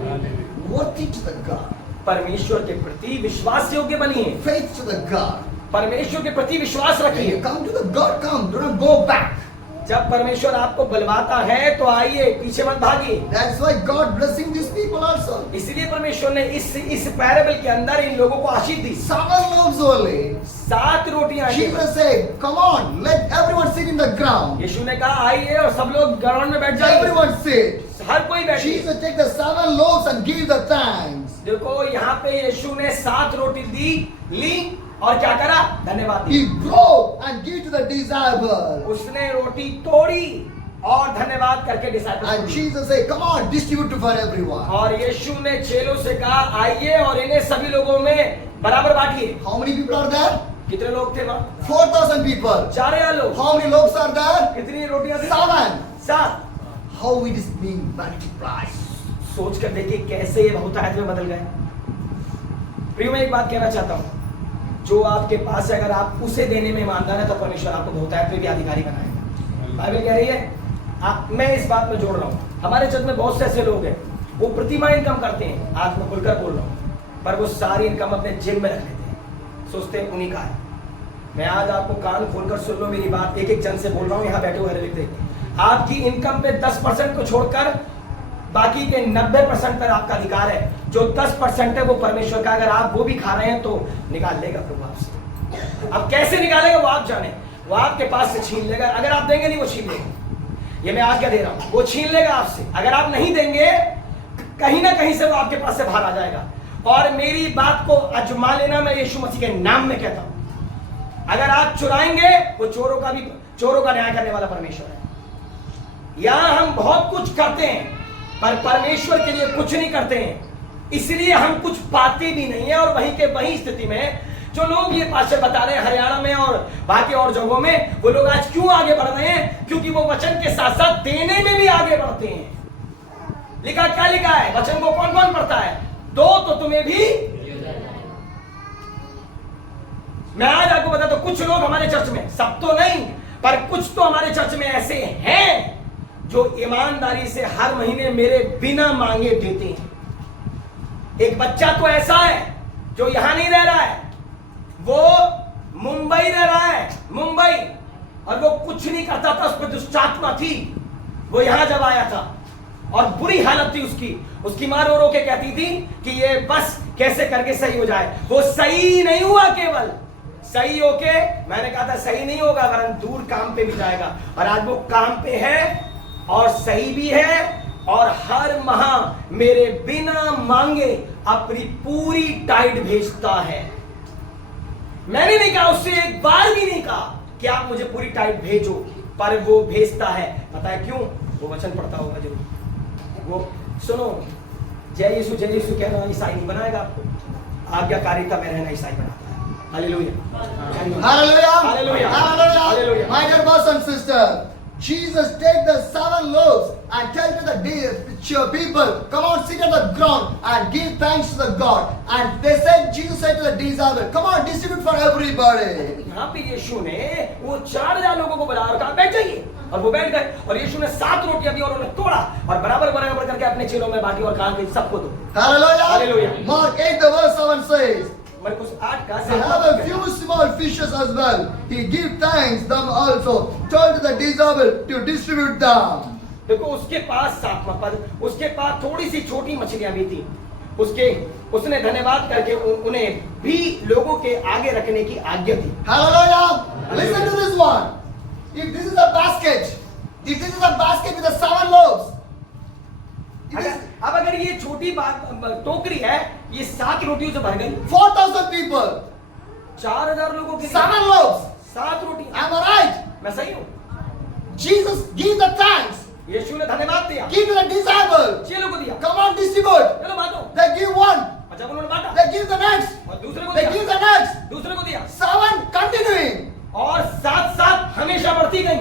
Worthy to the God. परमेश्वर के प्रति विश्वास योग्य बनिए। Faith to the God. परमेश्वर के प्रति विश्वास When रखिए। you come to the God, come. Do not go back. जब परमेश्वर आपको बुलवाता है तो आइए, पीछे मत भागिए। That's why God blessing these people also. इसलिए परमेश्वर ने इस पैराबल के अंदर इन लोगों को आशीष दी। 7 loaves only. 7 रोटियां। Jesus said, "Come on, let everyone sit in the ground." यीशु ने कहा आइए और सब लोग ग्राउंड में बैठ जाइए। Everyone sit. हर कोई बैठे। Jesus take the 7 loaves and give the thanks. देखो यहाँ पे यीशु ने 7 रोटी ली और क्या करा? धन्यवाद He the. broke and give to the disciples. उसने रोटी तोड़ी और धन्यवाद करके disciple And Jesus said, "Come on, distribute for everyone." और यीशु ने चेलों से कहा आइए और इन्हें सभी लोगों में बराबर बांटिए। How many people are there? कितने लोग थे वहाँ? 4,000 people. 4,000 लोग। How many loaves are there? कितनी रोटियां थी? 7. 7। How it is being multiplied. सोच कर देखिए कैसे ये बहुतायत में बदल गए। प्रियो मैं एक बात कहना चाहता हूँ, जो आपके पास है अगर आप उसे देने में ईमानदार है तो परमेश्वर आपको बहुतायत में भी अधिकारी बनाएगा। बाइबल कह रही है, मैं इस बात में जोड़ रहा हूँ, हमारे चर्च में बहुत से ऐसे लोग हैं वो प्रतिमा इनकम करते हैं, आज मैं खुलकर बोल रहा हूँ, पर वो सारी इनकम अपने जिम में रख लेते हैं, सोचते हैं उन्हीं का है। मैं आज आपको कान खोलकर सुन लो मेरी बात, एक एक जन से बोल रहा हूँ, यहाँ बैठे हुए लिखते, आपकी इनकम पे 10% को छोड़कर बाकी के 90% पर आपका अधिकार है। जो 10% है वो परमेश्वर का, अगर आप वो भी खा रहे हैं तो निकाल लेगा प्रभु आपसे। अब कैसे निकालेगा वो आप जाने, वो आपके पास से छीन लेगा, अगर आप देंगे नहीं वो छीन लेगा। ये मैं आज्ञा दे रहा हूं, वो छीन लेगा आपसे, अगर आप नहीं देंगे कहीं ना कहीं से वो आपके पास से बाहर आ जाएगा। और मेरी बात को अजमा लेना, मैं यीशु मसीह के नाम में कहता हूं, अगर आप चुराएंगे वो चोरों का न्याय करने वाला परमेश्वर है। यहां हम बहुत कुछ करते हैं पर परमेश्वर के लिए कुछ नहीं करते हैं, इसलिए हम कुछ पाते भी नहीं है। और वहीं के वहीं स्थिति में जो लोग ये पास्टर बता रहे हैं हरियाणा में और बाकी और जगहों में, वो लोग आज क्यों आगे बढ़ रहे हैं? क्योंकि वो वचन के साथ साथ देने में भी आगे बढ़ते हैं। लिखा क्या लिखा है? वचन को कौन कौन पढ़ता है? दो तो तुम्हें भी। मैं आज आपको बताता हूं, कुछ लोग हमारे चर्च में, सब तो नहीं पर कुछ तो हमारे चर्च में ऐसे हैं जो ईमानदारी से हर महीने मेरे बिना मांगे देते हैं। एक बच्चा तो ऐसा है जो यहां नहीं रह रहा है, वो मुंबई रह रहा है, मुंबई, और वो कुछ नहीं करता था, उस पर दुष्टात्मा थी। वो यहां जब आया था और बुरी हालत थी उसकी मां रो रो के कहती थी कि ये बस कैसे करके सही हो जाए। वो सही नहीं हुआ, केवल सही होके मैंने कहा था सही नहीं होगा अगर दूर काम पे भी जाएगा, और आज वो काम पे है और सही भी है, और हर माह मेरे बिना मांगे अपनी पूरी टाइट भेजता है। मैंने नहीं कहा, उससे एक बार भी नहीं कहा कि आप मुझे पूरी टाइट भेजो, पर वो भेजता है। पता है क्यों? वो वचन पढ़ता होगा जरूर। वो सुनो, जय यीशु कहना ईसाई नहीं बनाएगा आपको, आज्ञाकारिता में रहना ईसाई बनाता है। Hallelujah, Hallelujah. Hallelujah, Hallelujah. Hallelujah. My dear brothers and sisters, Jesus take the 7 loaves and tell to the people, come on, sit at the ground and give thanks to the God. And they said, Jesus said to the disciples, come on, distribute for everybody. यहाँ पे यीशु ने वो 4,000 लोगों को बुला रखा, बैठ जाइए, और वो बैठ गए। और यीशु ने 7 रोटियां दी और उन्हें तोड़ा और बराबर करके अपने चेलों में बांटी और कहा कि सबको दो। Hallelujah. Hallelujah. Mark 8 the verse 7 says, मरकुस 8 का they have a few small fishes as well. He give thanks them also, told to the disciples to distribute them. देखो उसके पास 7वां पद, उसके पास थोड़ी सी छोटी मछलियां भी थी, उसने धन्यवाद करके उन्हें भी लोगों के आगे रखने की आज्ञा दी। Hallelujah. Listen to this one. If this is a basket with the 7 loaves, अब अगर ये छोटी टोकरी है, ये 7 रोटियों से भर गई, 4,000 people, 4,000 लोगों की 7 loaves. 7 roti. Am I right? मैं सही हूँ? Jesus give the thanks. यीशु ने धन्यवाद दिया, Give to the disciple. चेलों को दिया, Come on, distribute. चलो बांटो। They give one. अच्छा उन्होंने बांटा, They give the next. और दूसरे को They दिया, give the next. दूसरे को दिया, 7 continuing. और साथ साथ हमेशा बढ़ती गई,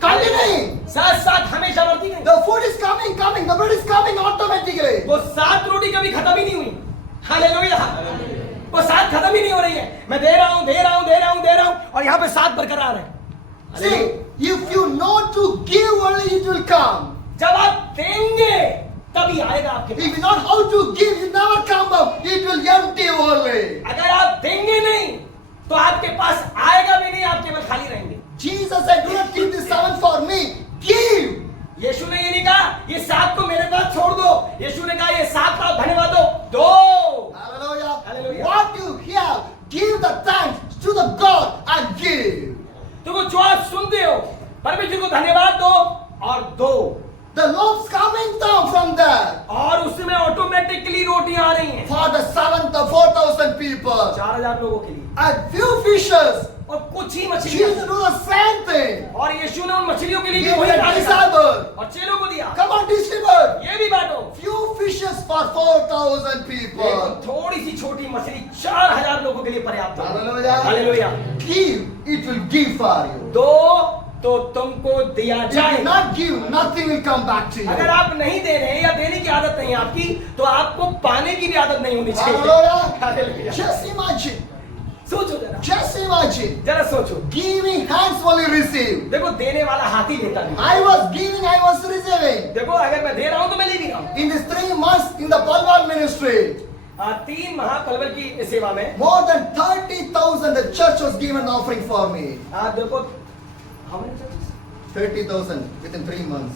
Continuing. साथ साथ हमेशा बढ़ती गई। The food is coming. The bread is coming automatically. वो 7 रोटी कभी खत्म ही नहीं हुई। हालेलुया, वो 7 खत्म ही नहीं हो रही है। मैं दे रहा हूं और यहाँ पे 7 बरकरार है। See, if you know to give only, it will come. जब आप देंगे तभी आएगा आपके पास। If you know how to give, it never come up. It will empty only. अगर आप देंगे नहीं तो आपके पास आएगा भी नहीं, आप केवल खाली रहेंगे। Jesus said, do not keep this 7 for me. Give. यीशु ने ये नहीं कहा ये 7 को मेरे पास छोड़ दो, यीशु ने कहा ये 7 का धन्यवाद दो। Hallelujah. Hallelujah. What you have, give the thanks to the God and give. तो वो जो आप सुनते हो परमेश्वर को धन्यवाद दो और दो, The loaves coming down from there. और उसमें ऑटोमेटिकली रोटियां आ रही हैं For the 4,000 people. 4000 लोगों के लिए, And few fishes. और कुछ ही मछलियां। Jesus do the same thing. और यीशु ने उन मछलियों के लिए भी Give वही the डाला disciple. और चेलों को दिया, Come on, distribute. ये भी बांटो। Few fishes for 4,000 देखो, people. थोड़ी सी छोटी मछली 4000 लोगों के लिए पर्याप्त है। Hallelujah. Hallelujah. Give, it will give for you. दो तो तुमको दिया If you जाए। not give, nothing will come back to you. अगर आप नहीं दे रहे हैं या देने की आदत नहीं है आपकी, तो आपको पाने की भी आदत नहीं होनी चाहिए। Hallelujah. हालेलुया। Just imagine. सोचो जरा, Just imagine. जरा सोचो। Giving hands only receive. देखो देने वाला हाथ ही लेता नहीं। I was giving, I was receiving. देखो अगर मैं दे रहा हूं तो मैं ले भी रहा हूं। In these 3 months in the Palwal ministry, 3 माह पलवल की सेवा में more than 30,000 the church was given offering for me. देखो हमारे 30,000 within 3 months.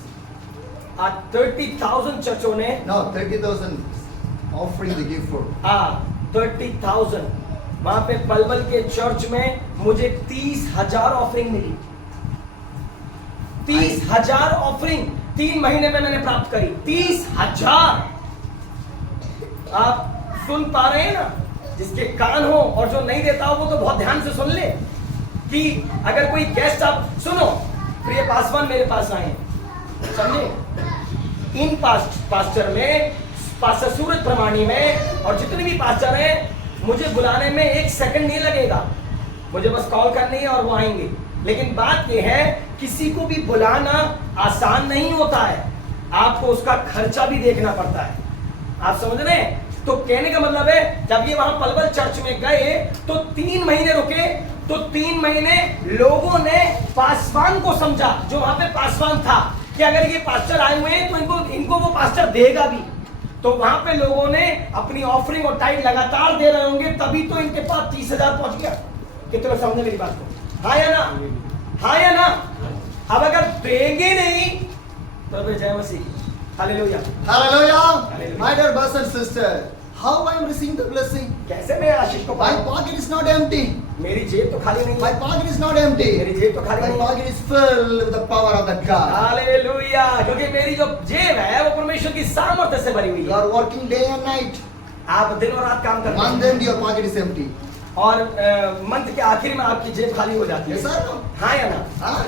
30,000 चर्चों ने No, 30,000 offering the gift for. 30,000 वहां पे पलवल के चर्च में मुझे 30,000 ऑफरिंग मिली। 30,000 ऑफरिंग 3 महीने में मैंने प्राप्त करी। 30,000। आप सुन पा रहे हैं ना? जिसके कान हो और जो नहीं देता हो वो तो बहुत ध्यान से सुन ले कि अगर कोई गेस्ट, आप सुनो, प्रिय पासवान मेरे पास आए, समझे? इन पास्टर में, पास्टर सूरज प्रमाणी में और जितने भी पास्टर हैं, मुझे बुलाने में 1 सेकंड नहीं लगेगा। मुझे बस कॉल करनी है और वो आएंगे। लेकिन बात यह है किसी को भी बुलाना आसान नहीं होता है, आपको उसका खर्चा भी देखना पड़ता है। आप समझ रहे हैं? तो कहने का मतलब है जब ये वहां पलवल चर्च में गए तो 3 महीने रुके, तो 3 महीने लोगों ने पासवान को समझा, जो वहां पे पासवान था, कि अगर ये पास्टर आए हुए हैं तो इनको वो पास्टर देगा भी। तो वहां पे लोगों ने अपनी ऑफरिंग और टाइट लगातार दे रहे होंगे, तभी तो इनके पास 30,000 पहुंच गया। कितने लोग समझे मेरी बात को? हाँ या ना? हाँ या ना? अब अगर देंगे नहीं तो फिर जय मसीह। Hallelujah. Hallelujah. My dear brothers and sisters, how I am receiving the blessing? कैसे मैं आशीष को My पाऊं? pocket is not empty. मेरी जेब तो खाली नहीं My है। pocket is not empty. मेरी जेब तो खाली My नहीं है। pocket is filled with the power of that God. Hallelujah, क्योंकि मेरी जो जेब है वो परमेश्वर की सामर्थ्य से भरी हुई You है। are working day and night. आप दिन और रात काम करते Month हैं end, your pocket is empty. और मंथ के आखिर में आपकी जेब खाली हो जाती Yes है। or no? हाँ या ना? Huh?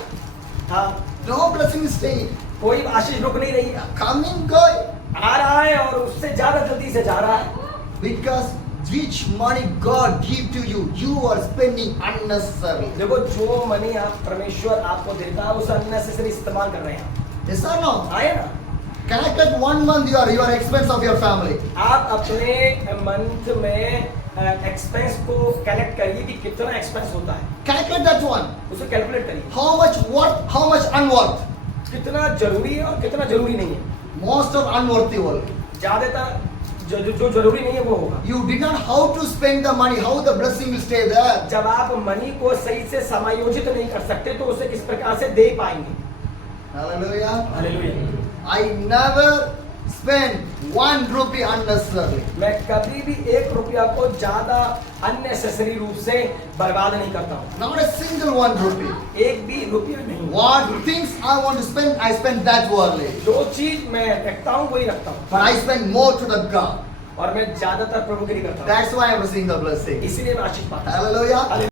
हाँ, No blessing is staying. कोई आशीष रुक नहीं रही है, Coming, going. आ रहा है और उससे ज्यादा जल्दी से जा रहा है। Because which money God give to you, you are spending unnecessarily. देखो जो मनी आप परमेश्वर आपको देता है उसे अननेसेसरी इस्तेमाल कर रहे हैं। Yes or no? हाँ या ना? Calculate 1 month your expense of your family. आप अपने मंथ में एक्सपेंस को कनेक्ट करिए कि कितना एक्सपेंस होता है, Calculate that one. उसे कैलकुलेट करिए। How much worth, how much unworth. कितना जरूरी है और कितना जरूरी नहीं है। Most of unworthy world. ज्यादातर जो जरूरी नहीं है वो होगा। You did not how to spend the money, how the blessing will stay there. जब आप मनी को सही से समायोजित नहीं कर सकते तो उसे किस प्रकार से दे पाएंगे? Hallelujah. Hallelujah. I never spend 1 rupee unnecessarily. मैं कभी भी 1 रुपया को ज्यादा अननेसेसरी रूप से बर्बाद नहीं करता हूँ। Not a single 1 rupee. 1 भी रुपया नहीं। What things I want to spend, I spend that worldly. जो चीज मैं रखता हूँ वही रखता हूँ, But I spend more to the God. और मैं ज्यादातर प्रभु के लिए करता हूँ। That's why I'm receiving the blessing. इसीलिए मैं आशीष पाता हूँ। Hallelujah.